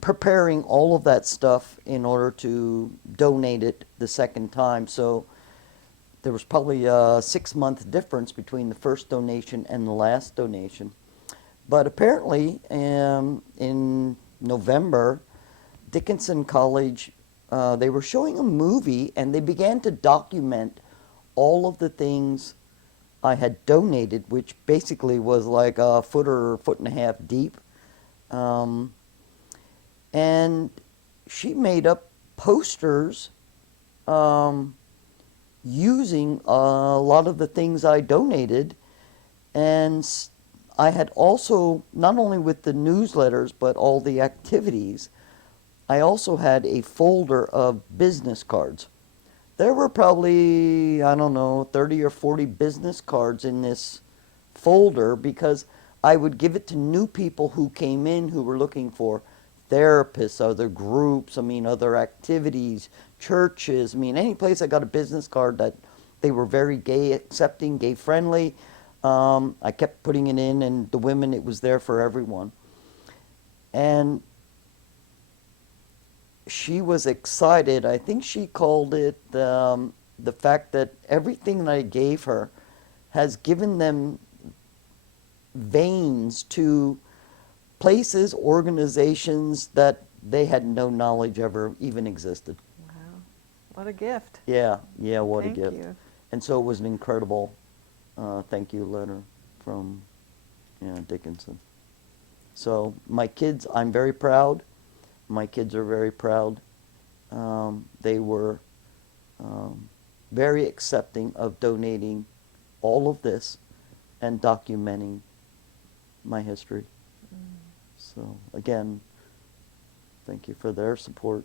preparing all of that stuff in order to donate it the second time. So there was probably a 6-month difference between the first donation and the last donation. But apparently, in November, Dickinson College, they were showing a movie, and they began to document all of the things I had donated, which basically was like a foot or foot and a half deep. And she made up posters using a lot of the things I donated. And I had also, not only with the newsletters, but all the activities, I also had a folder of business cards. There were probably, I don't know, 30 or 40 business cards in this folder, because I would give it to new people who came in who were looking for therapists, other groups, other activities, churches. Any place I got a business card that they were very gay accepting, gay friendly. I kept putting it in, and the women, it was there for everyone. And she was excited. I think she called it the fact that everything that I gave her has given them veins to places, organizations that they had no knowledge ever even existed. Wow, what a gift! Yeah, what Thank a gift. you. And so it was an incredible thank you letter from Dickinson. So my kids, I'm very proud. My kids are very proud. They were very accepting of donating all of this and documenting my history. So again, thank you for their support.